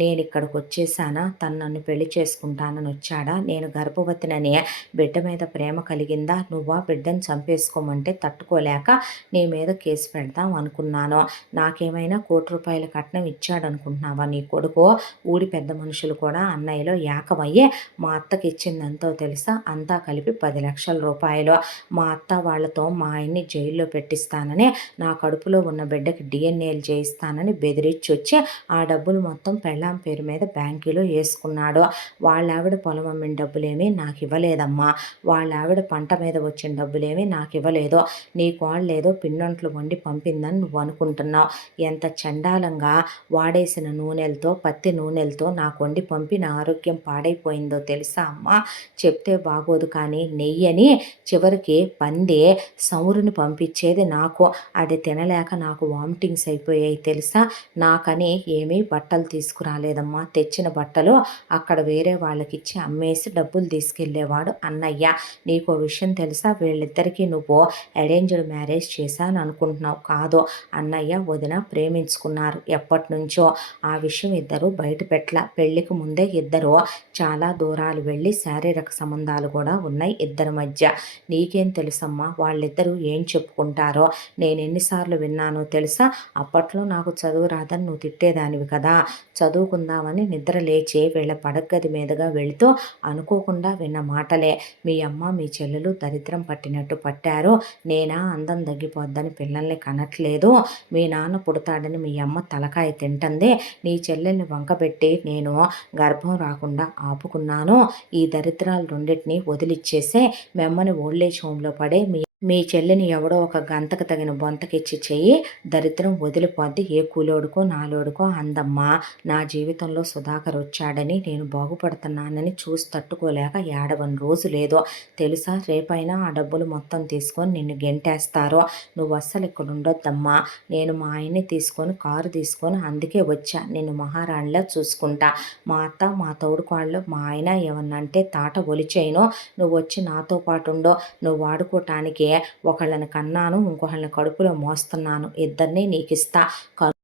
నేను ఇక్కడికి వచ్చేసానా, తను నన్ను పెళ్లి చేసుకుంటానని వచ్చాడా, నేను గర్భవతినని బిడ్డ మీద ప్రేమ కలిగిందా, నువ్వా బిడ్డను చంపేసుకోమంటే తట్టుకోలేక నీ మీద కేసు పెడదాం అనుకున్నాను. నాకేమైనా ₹1,00,00,000 కట్నం ఇచ్చాడనుకుంటున్నావా నీ కొడుకు? ఊడి పెద్ద మనుషులు కూడా అన్నయ్యలో ఏకమయ్యే మా అత్తకి ఇచ్చిందంతో తెలుసా, అంతా కలిపి 10 లక్షల రూపాయలు. మా అత్త వాళ్ళతో మా ఆయన్ని జైల్లో పెట్టిస్తానని, నా కడుపులో ఉన్న బిడ్డకి డిఎన్ఏలు చేయిస్తానని బెదిరించి వచ్చి ఆ డబ్బులు మొత్తం పెళ్ళాం పేరు మీద బ్యాంకులో వేసుకున్నాడు. వాళ్ళావిడ పొలం అమ్మిన డబ్బులేమీ నాకు ఇవ్వలేదమ్మా. వాళ్ళావిడ పంట మీద వచ్చిన డబ్బులేమీ నాకు ఇవ్వలేదు. నీ కోళ్ళేదో పిండొంట్లు వండి పంపిందని నువ్వు అనుకుంటున్నావు. ఎంత చండాలంగా వాడేసిన నూనెలతో, పత్తి నూనెలతో నాకు వండి పంపి నా ఆరోగ్యం పాడైపోయిందో తెలుసా అమ్మా? చెప్తే బాగోదు కానీ నెయ్యని చివరికి పంది సౌరుని పంపించేది నాకు. అది తినలేక నాకు వామిటింగ్స్ అయిపోయాయి తెలుసా? నాకని ఏమీ బట్టలు తీసుకురాలేదమ్మా. తెచ్చిన బట్టలు అక్కడ వేరే వాళ్ళకిచ్చి అమ్మేసి డబ్బులు తీసుకెళ్ళేవాడు అన్నయ్య. నీకో విషయం తెలుసా? వీళ్ళిద్దరికీ నువ్వు అరేంజ్డ్ మ్యారేజ్ చేశాను అనుకుంటున్నావు. కాదు, అన్నయ్య వదిన ప్రేమించుకున్నారు ఎప్పటి నుంచో. ఆ విషయం ఇద్దరు బయట పెట్టలా. పెళ్లికి ముందే ఇద్దరు చాలా దూరాలు వెళ్ళి శారీరక సంబంధాలు కూడా ఉన్నాయి ఇద్దరి మధ్య. నీకేం తెలుసమ్మా వాళ్ళిద్దరూ ఏం చెప్పుకుంటారో? నేను ఎన్నిసార్లు విన్నానో తెలుసా? అప్పట్లో నాకు చదువు రాదని నువ్వు తిట్టేదానివి కదా. చదువుకుందామని నిద్ర లేచి వీళ్ళ పడగది మీదుగా వెళుతూ అనుకోకుండా విన్న మాటలే. మీ అమ్మ మీ చెల్లెలు దరిద్రం పట్టినట్టు పట్టారు. నేనా అందం తగ్గిపోద్దని పిల్లల్ని కనట్లేదు. మీ నాన్న పుడతాడని మీ అమ్మ తలకాయ తింటుంది. నీ చెల్లెల్ని వంకబెట్టి నేను గర్భం రాకుండా ఆపుకున్నాను. ఈ దరిద్రాలు రెండింటినీ వదిలిచ్చేసే మెమ్మని ఓల్డేజ్ హోమ్లో పడే మీ మీ చెల్లిని ఎవడో ఒక గంతకు తగిన బొంతకిచ్చి చెయ్యి, దరిద్రం వదిలిపోద్ది. ఏ కూలోడుకో నాలోడుకో అందమ్మా. నా జీవితంలో సుధాకర్ వచ్చాడని, నేను బాగుపడుతున్నానని చూసి తట్టుకోలేక ఏడవని రోజు లేదో తెలుసా. రేపైనా ఆ డబ్బులు మొత్తం తీసుకొని నిన్ను గెంటేస్తారో. నువ్వు అస్సలు ఇక్కడ ఉండొద్దమ్మా. నేను మా ఆయన్ని తీసుకొని కారు తీసుకొని అందుకే వచ్చా. నిన్ను మహారాణిలా చూసుకుంటా. మా అత్త మా తోడుకోళ్ళు మా ఆయన ఏమన్నంటే తాట ఒలిచేయను. నువ్వు వచ్చి నాతో పాటు ఉండో. నువ్వు వాడుకోవటానికి ఒకళ్ళని కన్నాను, ఇంకొకళ్ళని కడుపులో మోస్తున్నాను. ఇద్దరిని నీకిస్తా.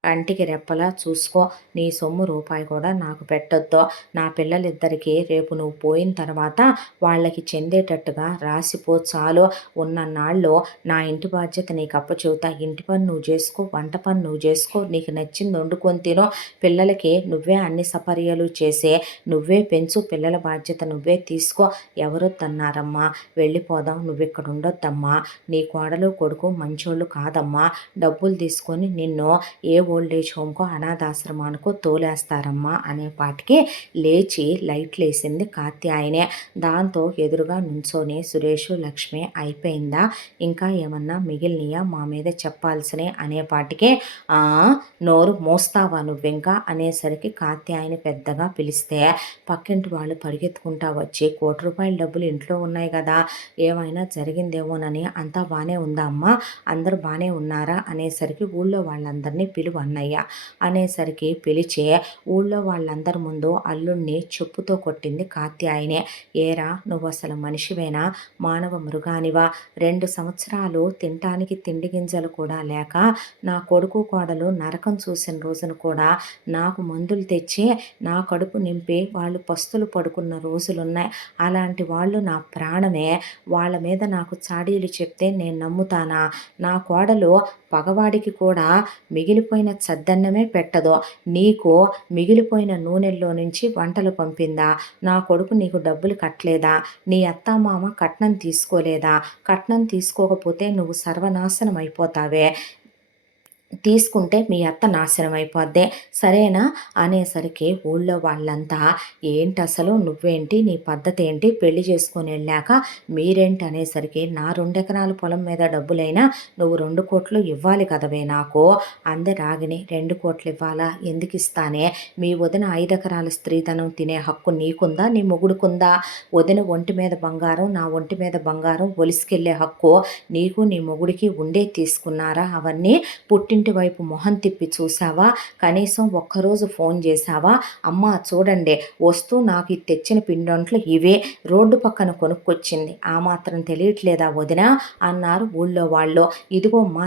కంటికి రెప్పలా చూసుకో. నీ సొమ్ము రూపాయి కూడా నాకు పెట్టొద్దు. నా పిల్లలిద్దరికీ రేపు నువ్వు పోయిన తర్వాత వాళ్ళకి చెందేటట్టుగా రాసిపో చాలు. ఉన్నన్నాళ్ళు నా ఇంటి బాధ్యత నీకు అప్పచెబుతా. ఇంటి పని నువ్వు చేసుకో, వంట పని నువ్వు చేసుకో, నీకు నచ్చింది వండుకొని తిను. పిల్లలకి నువ్వే అన్ని సపర్యలు చేసే, నువ్వే పెంచు. పిల్లల బాధ్యత నువ్వే తీసుకో. ఎవరొద్దన్నారమ్మా. వెళ్ళిపోదాం. నువ్విక్కడ ఉండొద్దమ్మా. నీ కోడలు కొడుకు మంచోళ్ళు కాదమ్మా. డబ్బులు తీసుకొని నిన్ను ఏ ఓల్డేజ్ హోమ్కో అనాథాశ్రమానికో తోలేస్తారమ్మా అనేపాటికి లేచి లైట్లు వేసింది కాత్యాయనే. దాంతో ఎదురుగా నుంచోని సురేషు లక్ష్మి అయిపోయిందా, ఇంకా ఏమన్నా మిగిలినయా మా మీద చెప్పాల్సినే అనేపాటికి నోరు మోస్తావా నువ్వింకా అనేసరికి కాత్యాయని పెద్దగా పిలిస్తే పక్కింటి వాళ్ళు పరిగెత్తుకుంటా వచ్చి ₹1,00,00,000 డబ్బులు ఇంట్లో ఉన్నాయి కదా, ఏమైనా జరిగిందేమోనని. అంతా బాగానే ఉందా అమ్మా, అందరూ బాగానే ఉన్నారా అనేసరికి ఊళ్ళో వాళ్ళందరినీ పిలువు అన్నయ్య అనేసరికి పిలిచే ఊళ్ళో వాళ్ళందరి ముందు అల్లుణ్ణి చెప్పుతో కొట్టింది కాత్యాయనే. ఏరా నువ్వు అసలు మనిషివేనా, మానవ మృగానివా? 2 సంవత్సరాలు తినటానికి తిండి గింజలు కూడా లేక నా కొడుకు కోడలు నరకం చూసిన రోజున కూడా నాకు మందులు తెచ్చి నా కడుపు నింపి వాళ్ళు పస్తులు పడుకున్న రోజులున్నాయి. అలాంటి వాళ్ళు నా ప్రాణమే. వాళ్ళ మీద నాకు చాడీలు చెప్తే నేను నమ్ముతానా? నా కోడలు పగవాడికి కూడా మిగిలిపోయిన చద్దన్నమే పెట్టదు. నీకు మిగిలిపోయిన నూనెల్లో నుంచి వంటలు పంపిందా? నా కొడుకు నీకు డబ్బులు కట్టలేదా? నీ అత్తామామ కట్నం తీసుకోలేదా? కట్నం తీసుకోకపోతే నువ్వు సర్వనాశనం అయిపోతావే. తీసుకుంటే మీ అత్త నాశనం అయిపోద్దే, సరేనా అనేసరికి ఊళ్ళో వాళ్ళంతా ఏంటి అసలు, నువ్వేంటి, నీ పద్ధతి ఏంటి, పెళ్లి చేసుకొని వెళ్ళాక మీరేంటి అనేసరికి నా 2 ఎకరాల పొలం మీద డబ్బులైనా నువ్వు 2 కోట్లు ఇవ్వాలి కదవే నాకు అందే రాగిని. 2 కోట్లు ఇవ్వాలా? ఎందుకు ఇస్తానే? మీ వదిన 5 ఎకరాల స్త్రీధనం తినే హక్కు నీకుందా, నీ మొగుడుకుందా? వదిన ఒంటి మీద బంగారం, నా ఒంటి మీద బంగారం ఒలిసుకెళ్ళే హక్కు నీకు నీ మొగుడికి ఉండే తీసుకున్నారా? అవన్నీ పుట్టింటి వైపు మొహం తిప్పి చూసావా? కనీసం ఒక్కరోజు ఫోన్ చేశావా? అమ్మా చూడండి, వస్తూ నాకు ఇది తెచ్చిన పిండొంట్లు ఇవే, రోడ్డు పక్కన కొనుక్కొచ్చింది, ఆ మాత్రం తెలియట్లేదా వదిన అన్నారు ఊళ్ళో వాళ్ళు. ఇదిగో మా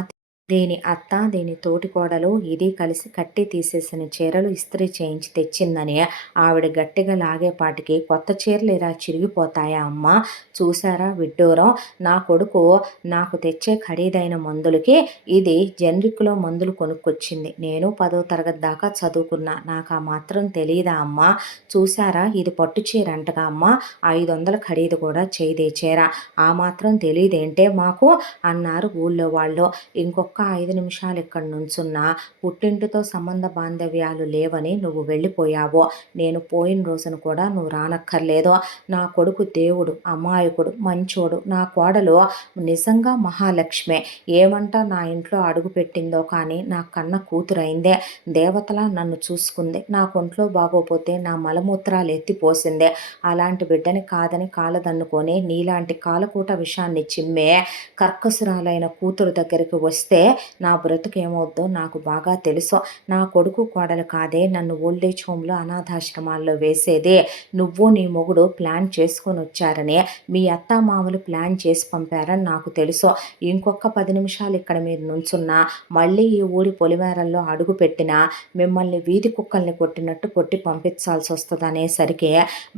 దీని అత్త, దీని తోటికోడలు ఇది కలిసి కట్టి తీసేసిన చీరలు ఇస్త్రీ చేయించి తెచ్చిందని ఆవిడ గట్టిగా లాగేపాటికి కొత్త చీరలు ఇలా చిరిగిపోతాయా అమ్మా? చూసారా విడ్డూరం, నా కొడుకు నాకు తెచ్చే ఖరీదైన మందులకి ఇది జనరిక్లో మందులు కొనుక్కొచ్చింది. నేను 10వ తరగతి దాకా చదువుకున్నా, నాకు ఆ మాత్రం తెలియదా అమ్మా? చూసారా ఇది పట్టు చీర అంటగా అమ్మా, 500 ఖరీదు కూడా చేయదే చీర, ఆ మాత్రం తెలియదేంటే మాకు అన్నారు ఊళ్ళో వాళ్ళు. ఇంకొక 5 నిమిషాలు ఇక్కడ నుంచున్నా పుట్టింటితో సంబంధ బాంధవ్యాలు లేవని నువ్వు వెళ్ళిపోయావో. నేను పోయిన రోజున కూడా నువ్వు రానక్కర్లేదు. నా కొడుకు దేవుడు, అమాయకుడు, మంచోడు. నా కోడలు నిజంగా మహాలక్ష్మే. ఏమంటా నా ఇంట్లో అడుగు పెట్టిందో కానీ నా కన్న కూతురైందే. దేవతలా నన్ను చూసుకుంది. నా కొంట్లో బాగోపోతే నా మలమూత్రాలు ఎత్తిపోసిందే. అలాంటి బిడ్డని కాదని కాలదన్నుకొని నీలాంటి కాలకూట విషాన్ని చిమ్మే కర్కసురాలైన కూతురు దగ్గరికి వస్తే నా బ్రతుకేమవుద్దో నాకు బాగా తెలుసు. నా కొడుకు కోడలు కాదే నన్ను ఓల్డేజ్ హోమ్లో అనాథాశ్రమాల్లో వేసేదే. నువ్వు నీ మొగుడు ప్లాన్ చేసుకొని వచ్చారని, మీ అత్త మామలు ప్లాన్ చేసి పంపారని నాకు తెలుసు. ఇంకొక 10 నిమిషాలు ఇక్కడ మీరు నుంచున్నా మళ్ళీ ఈ ఊరి పొలిమేరల్లో అడుగు పెట్టినా మిమ్మల్ని వీధి కుక్కల్ని కొట్టినట్టు కొట్టి పంపించాల్సి వస్తుంది అనేసరికి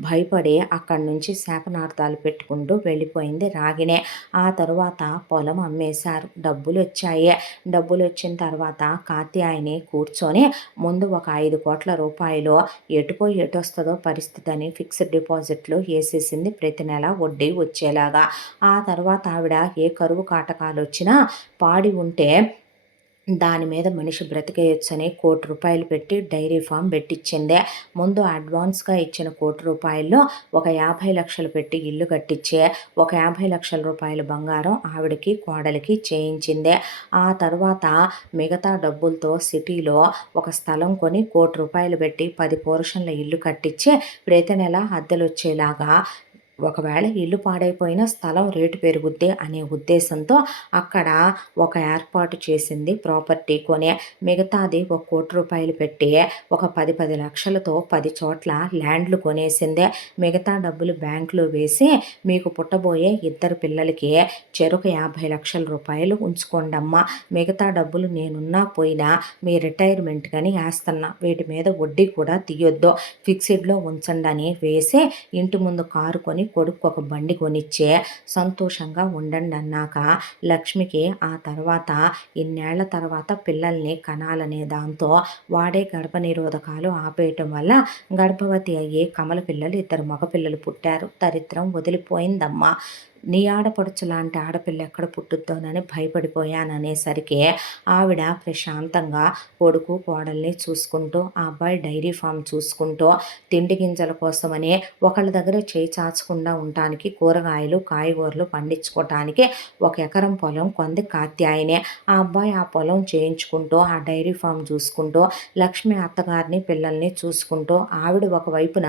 భయపడి అక్కడి నుంచి శాపనార్థాలు పెట్టుకుంటూ వెళ్ళిపోయింది రాగినే. ఆ తరువాత పొలం అమ్మేశారు, డబ్బులు వచ్చాయి. డబ్బులు వచ్చిన తర్వాత కాత్యాయని కూర్చొని ముందు ఒక 5 కోట్ల రూపాయలు ఎటుపోయి ఎటొస్తుందో పరిస్థితి అని ఫిక్స్డ్ డిపాజిట్లు వేసేసింది, ప్రతి నెల వడ్డీ వచ్చేలాగా. ఆ తర్వాత ఆవిడ ఏ కరువు కాటకాలు వచ్చినా పాడి ఉంటే దాని మీద మనిషి బ్రతికేయొచ్చని ₹1,00,00,000 పెట్టి డైరీ ఫామ్ పెట్టిచ్చింది. ముందు అడ్వాన్స్‌గా ఇచ్చిన ₹1,00,00,000లో ఒక 50,00,000 పెట్టి ఇల్లు కట్టించి, ఒక ₹50,00,000 బంగారం ఆవిడకి, కోడలికి చేయించింది. ఆ తర్వాత మిగతా డబ్బులతో సిటీలో ఒక స్థలం కొని ₹1,00,00,000 పెట్టి 10 పోర్షన్ల ఇల్లు కట్టించి, ప్రతి నెల అద్దెలొచ్చేలాగా, ఒకవేళ ఇల్లు పాడైపోయినా స్థలం రేటు పెరుగుద్ది అనే ఉద్దేశంతో అక్కడ ఒక ఏర్పాటు చేసింది ప్రాపర్టీ కొని. మిగతాది ఒక ₹1,00,00,000 పెట్టి ఒక 10 లక్షలతో 10 చోట్ల ల్యాండ్లు కొనేసింది. మిగతా డబ్బులు బ్యాంకులో వేసి, మీకు పుట్టబోయే 2 పిల్లలకి చెరొక ₹50,00,000 ఉంచుకోండమ్మా, మిగతా డబ్బులు నేనున్నా పోయినా మీ రిటైర్మెంట్‌కని ఏస్తన్నా, వీటి మీద వడ్డీ కూడా తీయొద్దు, ఫిక్స్డ్‌లో ఉంచండని వేసి, ఇంటి ముందు కారు కొని కొడుక్కి ఒక బండి కొనిచ్చి సంతోషంగా ఉండండన్నాక, లక్ష్మికి ఆ తర్వాత ఇన్నేళ్ల తర్వాత పిల్లల్ని కనాలనే దాంతో వాడే గర్భనిరోధకాలు ఆపేయటం వల్ల గర్భవతి అయ్యి కమల పిల్లలు 2 మగపిల్లలు పుట్టారు. దరిద్రం వదిలిపోయిందమ్మా. నీ ఆడపడుచు లాంటి ఆడపిల్ల ఎక్కడ పుట్టుద్దోనని భయపడిపోయాననేసరికి ఆవిడ ప్రశాంతంగా కొడుకు కోడల్ని చూసుకుంటూ, ఆ అబ్బాయి డైరీ ఫామ్ చూసుకుంటూ, తిండి గింజల కోసమని ఒకళ్ళ దగ్గర చేయి చాచకుండా ఉండటానికి కూరగాయలు కాయగూరలు పండించుకోవటానికి 1 ఎకరం పొలం కొంది కాత్యాయని. ఆ అబ్బాయి ఆ పొలం చేయించుకుంటూ, ఆ డైరీ ఫామ్ చూసుకుంటూ, లక్ష్మి అత్తగారిని పిల్లల్ని చూసుకుంటూ, ఆవిడ ఒకవైపున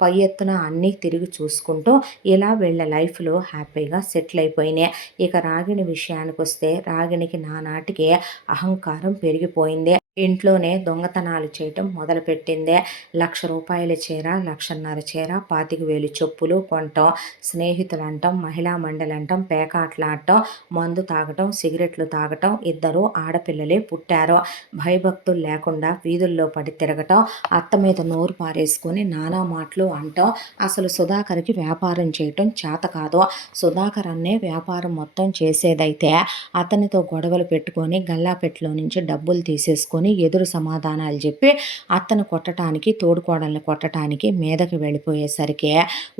పై ఎత్తున అన్నీ తిరిగి చూసుకుంటూ, ఇలా వీళ్ళ లైఫ్లో హ్యాపీగా సెటిల్ అయిపోయినాయి. ఇక రాగిణి విషయానికొస్తే, రాగిణికి నానాటికి అహంకారం పెరిగిపోయింది. ఇంట్లోనే దొంగతనాలు చేయటం మొదలుపెట్టింది. ₹1,00,000 చీర, 1,50,000 చీర, 25,000 చెప్పులు కొనటం, స్నేహితులంటం, మహిళా మండలంటం, పేకాటలాడటం, మందు తాగటం, సిగరెట్లు తాగటం. 2 ఆడపిల్లలే పుట్టారు. భయభక్తులు లేకుండా వీధుల్లో పడి తిరగటం, అత్త మీద నోరు పారేసుకొని నానా మాటలు అంటాం. అసలు సుధాకర్‌కి వ్యాపారం చేయటం చేత కాదు. సుధాకర్ అన్నే వ్యాపారం మొత్తం చేసేదైతే, అతనితో గొడవలు పెట్టుకొని గల్లాపెట్టులో నుంచి డబ్బులు తీసేసుకొని ఎదురు సమాధానాలు చెప్పి అత్తను కొట్టడానికి, తోడుకోడల్ని కొట్టడానికి మీదకి వెళ్ళిపోయేసరికి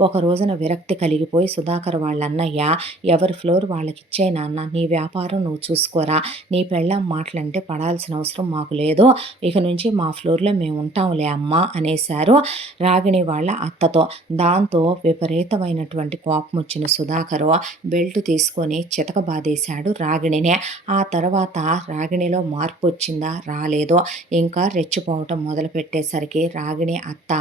ఒక రోజున విరక్తి కలిగిపోయి, సుధాకర్ వాళ్ళ అన్నయ్య, ఎవరి ఫ్లోర్ వాళ్ళకిచ్చే నాన్న, నీ వ్యాపారం నువ్వు చూసుకోరా, నీ పెళ్ళాం మాటలంటే పడాల్సిన అవసరం మాకు లేదు, ఇక నుంచి మా ఫ్లోర్లో మేము ఉంటాంలే అమ్మా అనేశారు రాగిణి వాళ్ళ అత్తతో. దాంతో విపరీతమైనటువంటి కోపం వచ్చిన సుధాకరు బెల్ట్ తీసుకొని చితకబాదేశాడు రాగిణినే. ఆ తర్వాత రాగిణిలో మార్పు వచ్చిందా రాలేదో, ఇంకా రెచ్చిపోవటం మొదలుపెట్టేసరికి రాగిణి అత్త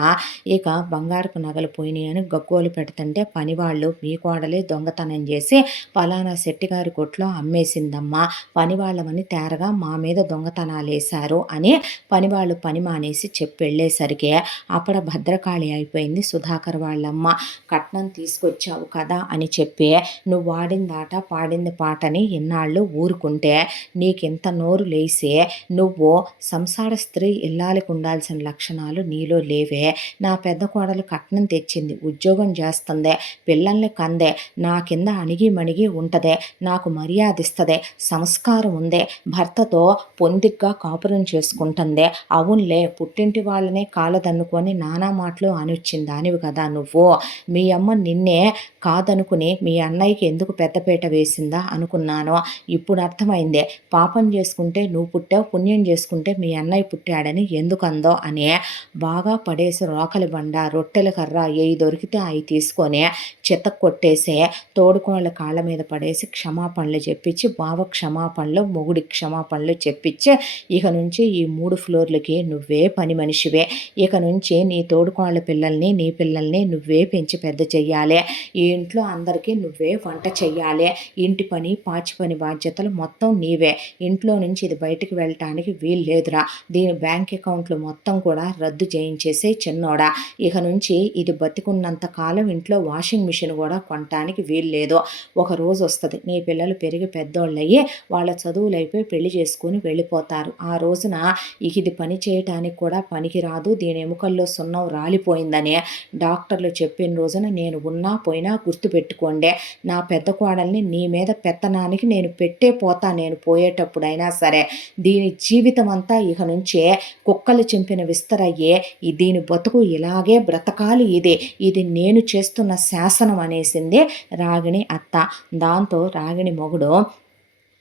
ఇక బంగారపు నగలు పోయినాయని గగ్గోలు పెడుతుంటే, పనివాళ్ళు మీ కోడలే దొంగతనం చేసి పలానా శెట్టిగారి కొట్లో అమ్మేసిందమ్మా, పనివాళ్ళమని తేరగా మా మీద దొంగతనాలేశారు అని పనివాళ్ళు పని మానేసి చెప్పి వెళ్ళేసరికి అప్పుడు భద్రకాళి అయిపోయింది సుధాకర్ వాళ్ళమ్మ. కట్నం తీసుకొచ్చావు కదా అని చెప్పి నువ్వు వాడిందాట పాడింది పాటని ఇన్నాళ్ళు ఊరుకుంటే, నీకింత నోరు లేసి నువ్వు సంసార స్త్రీ ఇల్లాలికి ఉండాల్సిన లక్షణాలు నీలో లేవే. నా పెద్ద కోడలు కట్నం తెచ్చింది, ఉద్యోగం చేస్తుంది, పిల్లల్ని కందే, నా కింద అణిగి మణిగి ఉంటదే, నాకు మర్యాద ఇస్తదే, సంస్కారం ఉందే, భర్తతో పొందిగ్గా కాపురం చేసుకుంటుందే. అవునులే, పుట్టింటి వాళ్ళనే కాలదన్నుకొని నానా మాటలు అనిచ్చింది దానివి కదా నువ్వు. మీ అమ్మ నిన్నే కాదనుకుని మీ అన్నయ్యకి ఎందుకు పెద్దపీట వేసిందా అనుకున్నాను. ఇప్పుడు అర్థమైందే, పాపం చేసుకుంటే నువ్వు పుట్టావు, పుణ్యం చేసుకుంటే మీ అన్నయ్య పుట్టాడని ఎందుకందో అని బాగా పడేసి రోకలి బండ, రొట్టెల కర్ర ఏవి దొరికితే అవి తీసుకొని చెత్త కొట్టేసే తోడుకోళ్ళ కాళ్ళ మీద పడేసి క్షమాపణలు చెప్పించి, బావ క్షమాపణలు, మొగుడి క్షమాపణలు చెప్పించి, ఇక నుంచి ఈ 3 ఫ్లోర్లకి నువ్వే పని మనిషివే, ఇక నుంచి నీ తోడుకోళ్ళ పిల్లల్ని, నీ పిల్లల్ని నువ్వే పెంచి పెద్ద చెయ్యాలి, ఈ ఇంట్లో అందరికీ నువ్వే వంట చెయ్యాలి, ఇంటి పని పాచి పని బాధ్యతలు మొత్తం నీవే, ఇంట్లో నుంచి ఇది బయటికి వెళ్ళటానికి వీలు లేదురా, దీని బ్యాంక్ అకౌంట్లు మొత్తం కూడా రద్దు చేయించేసే చిన్నోడా, ఇక నుంచి ఇది బతికున్నంత కాలం ఇంట్లో వాషింగ్ మిషన్ కూడా కొనటానికి వీలు లేదు. ఒక రోజు వస్తుంది, నీ పిల్లలు పెరిగి పెద్దోళ్ళయ్యి వాళ్ళ చదువులు అయిపోయి పెళ్లి చేసుకుని వెళ్ళిపోతారు. ఆ రోజున ఇది పని చేయటానికి కూడా పనికిరాదు, దీని ఎముకల్లో సున్నం రాలిపోయిందని డాక్టర్లు చెప్పిన రోజున నేను ఉన్నా పోయినా గుర్తుపెట్టుకోండి, నా పెద్ద కోడల్ని నీ మీద పెత్తనానికి నేను పెట్టే పోతా, నేను పోయేటప్పుడైనా సరే, దీని జీవితం అంతా ఇక నుంచే కుక్కలు చింపిన విస్తరయ్యే, దీని బతుకు ఇలాగే బ్రతకాలి, ఇది నేను చేస్తున్న శాసనం అనేసింది రాగిణి అత్త. దాంతో రాగిణి మొగుడు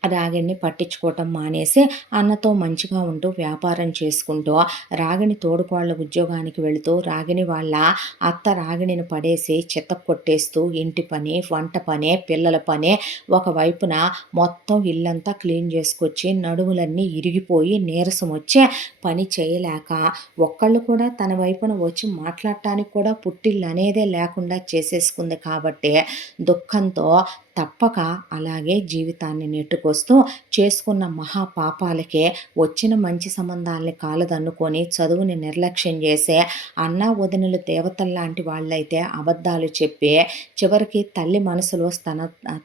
రాగిణిని పట్టించుకోవటం మానేసి అన్నతో మంచిగా ఉంటూ వ్యాపారం చేసుకుంటూ రాగిణి తోడుకోడళ్ళ ఉద్యోగానికి వెళుతూ రాగిణి వాళ్ళ అత్త రాగిణిని పడేసి చెత్త కొట్టేస్తూ ఇంటి పని, వంట పని, పిల్లల పని ఒకవైపున మొత్తం ఇల్లంతా క్లీన్ చేసుకొచ్చి నడుములన్నీ ఇరిగిపోయి నీరసం వచ్చి పని చేయలేక ఒక్కళ్ళు కూడా తన వైపున వచ్చి మాట్లాడటానికి కూడా పుట్టిల్లు అనేదే లేకుండా చేసేసుకుంది కాబట్టి దుఃఖంతో తప్పక అలాగే జీవితాన్ని నెట్టుకొస్తూ చేసుకున్న మహా పాపాలకే వచ్చిన మంచి సంబంధాలని కాలదన్నుకొని చదువుని నిర్లక్ష్యం చేసే అన్నా వదినలు దేవతల్లాంటి వాళ్ళైతే అబద్ధాలు చెప్పి చివరికి తల్లి మనసులో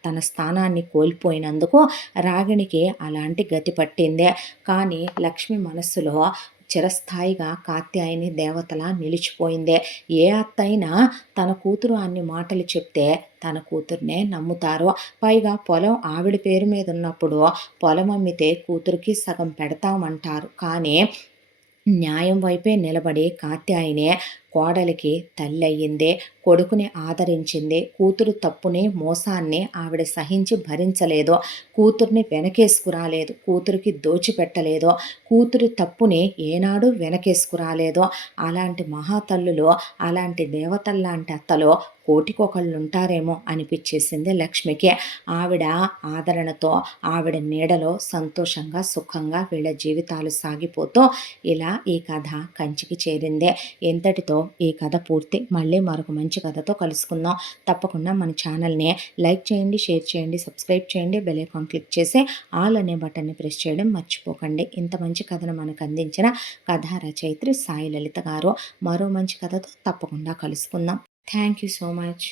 తన స్థానాన్ని కోల్పోయినందుకు రాగిణికి అలాంటి గతి పట్టిందే. కానీ లక్ష్మి మనస్సులో చిరస్థాయిగా కాత్యాయని దేవతలా నిలిచిపోయిందే. ఏ అత్తైనా తన కూతురు అన్ని మాటలు చెప్తే తన కూతుర్నే నమ్ముతారు. పైగా పొలం ఆవిడ పేరు మీద ఉన్నప్పుడు పొలం అమ్మితే కూతురికి సగం పెడతామంటారు. కానీ న్యాయం వైపే నిలబడి కాత్యాయనే కోడలికి తల్లి అయ్యిందే. కొడుకుని ఆదరించింది. కూతురు తప్పుని, మోసాన్ని ఆవిడ సహించి భరించలేదు. కూతుర్ని వెనకేసుకురాలేదు. కూతురికి దోచిపెట్టలేదు. కూతురి తప్పుని ఏనాడు వెనకేసుకురాలేదు. అలాంటి మహాతల్లులు, అలాంటి దేవతల్లాంటి అత్తలు కోటికొకళ్ళుంటారేమో అనిపించేసింది లక్ష్మికి. ఆవిడ ఆదరణతో, ఆవిడ నీడలో సంతోషంగా, సుఖంగా వీళ్ళ జీవితాలు సాగిపోతూ ఇలా ఈ కథ కంచికి చేరిందే. ఇంతటితో ఈ కథ పూర్తి. మళ్ళీ మరొక మంచి కథతో కలుసుకుందాం. తప్పకుండా మన ఛానల్ని లైక్ చేయండి, షేర్ చేయండి, సబ్స్క్రైబ్ చేయండి, బెల్ ఐకాన్ క్లిక్ చేసి ఆల్ అనే బటన్ని ప్రెస్ చేయడం మర్చిపోకండి. ఇంత మంచి కథను మనకు అందించిన కథా రచయిత్రి సాయి లలిత గారు. మరో మంచి కథతో తప్పకుండా కలుసుకుందాం. Thank you so much.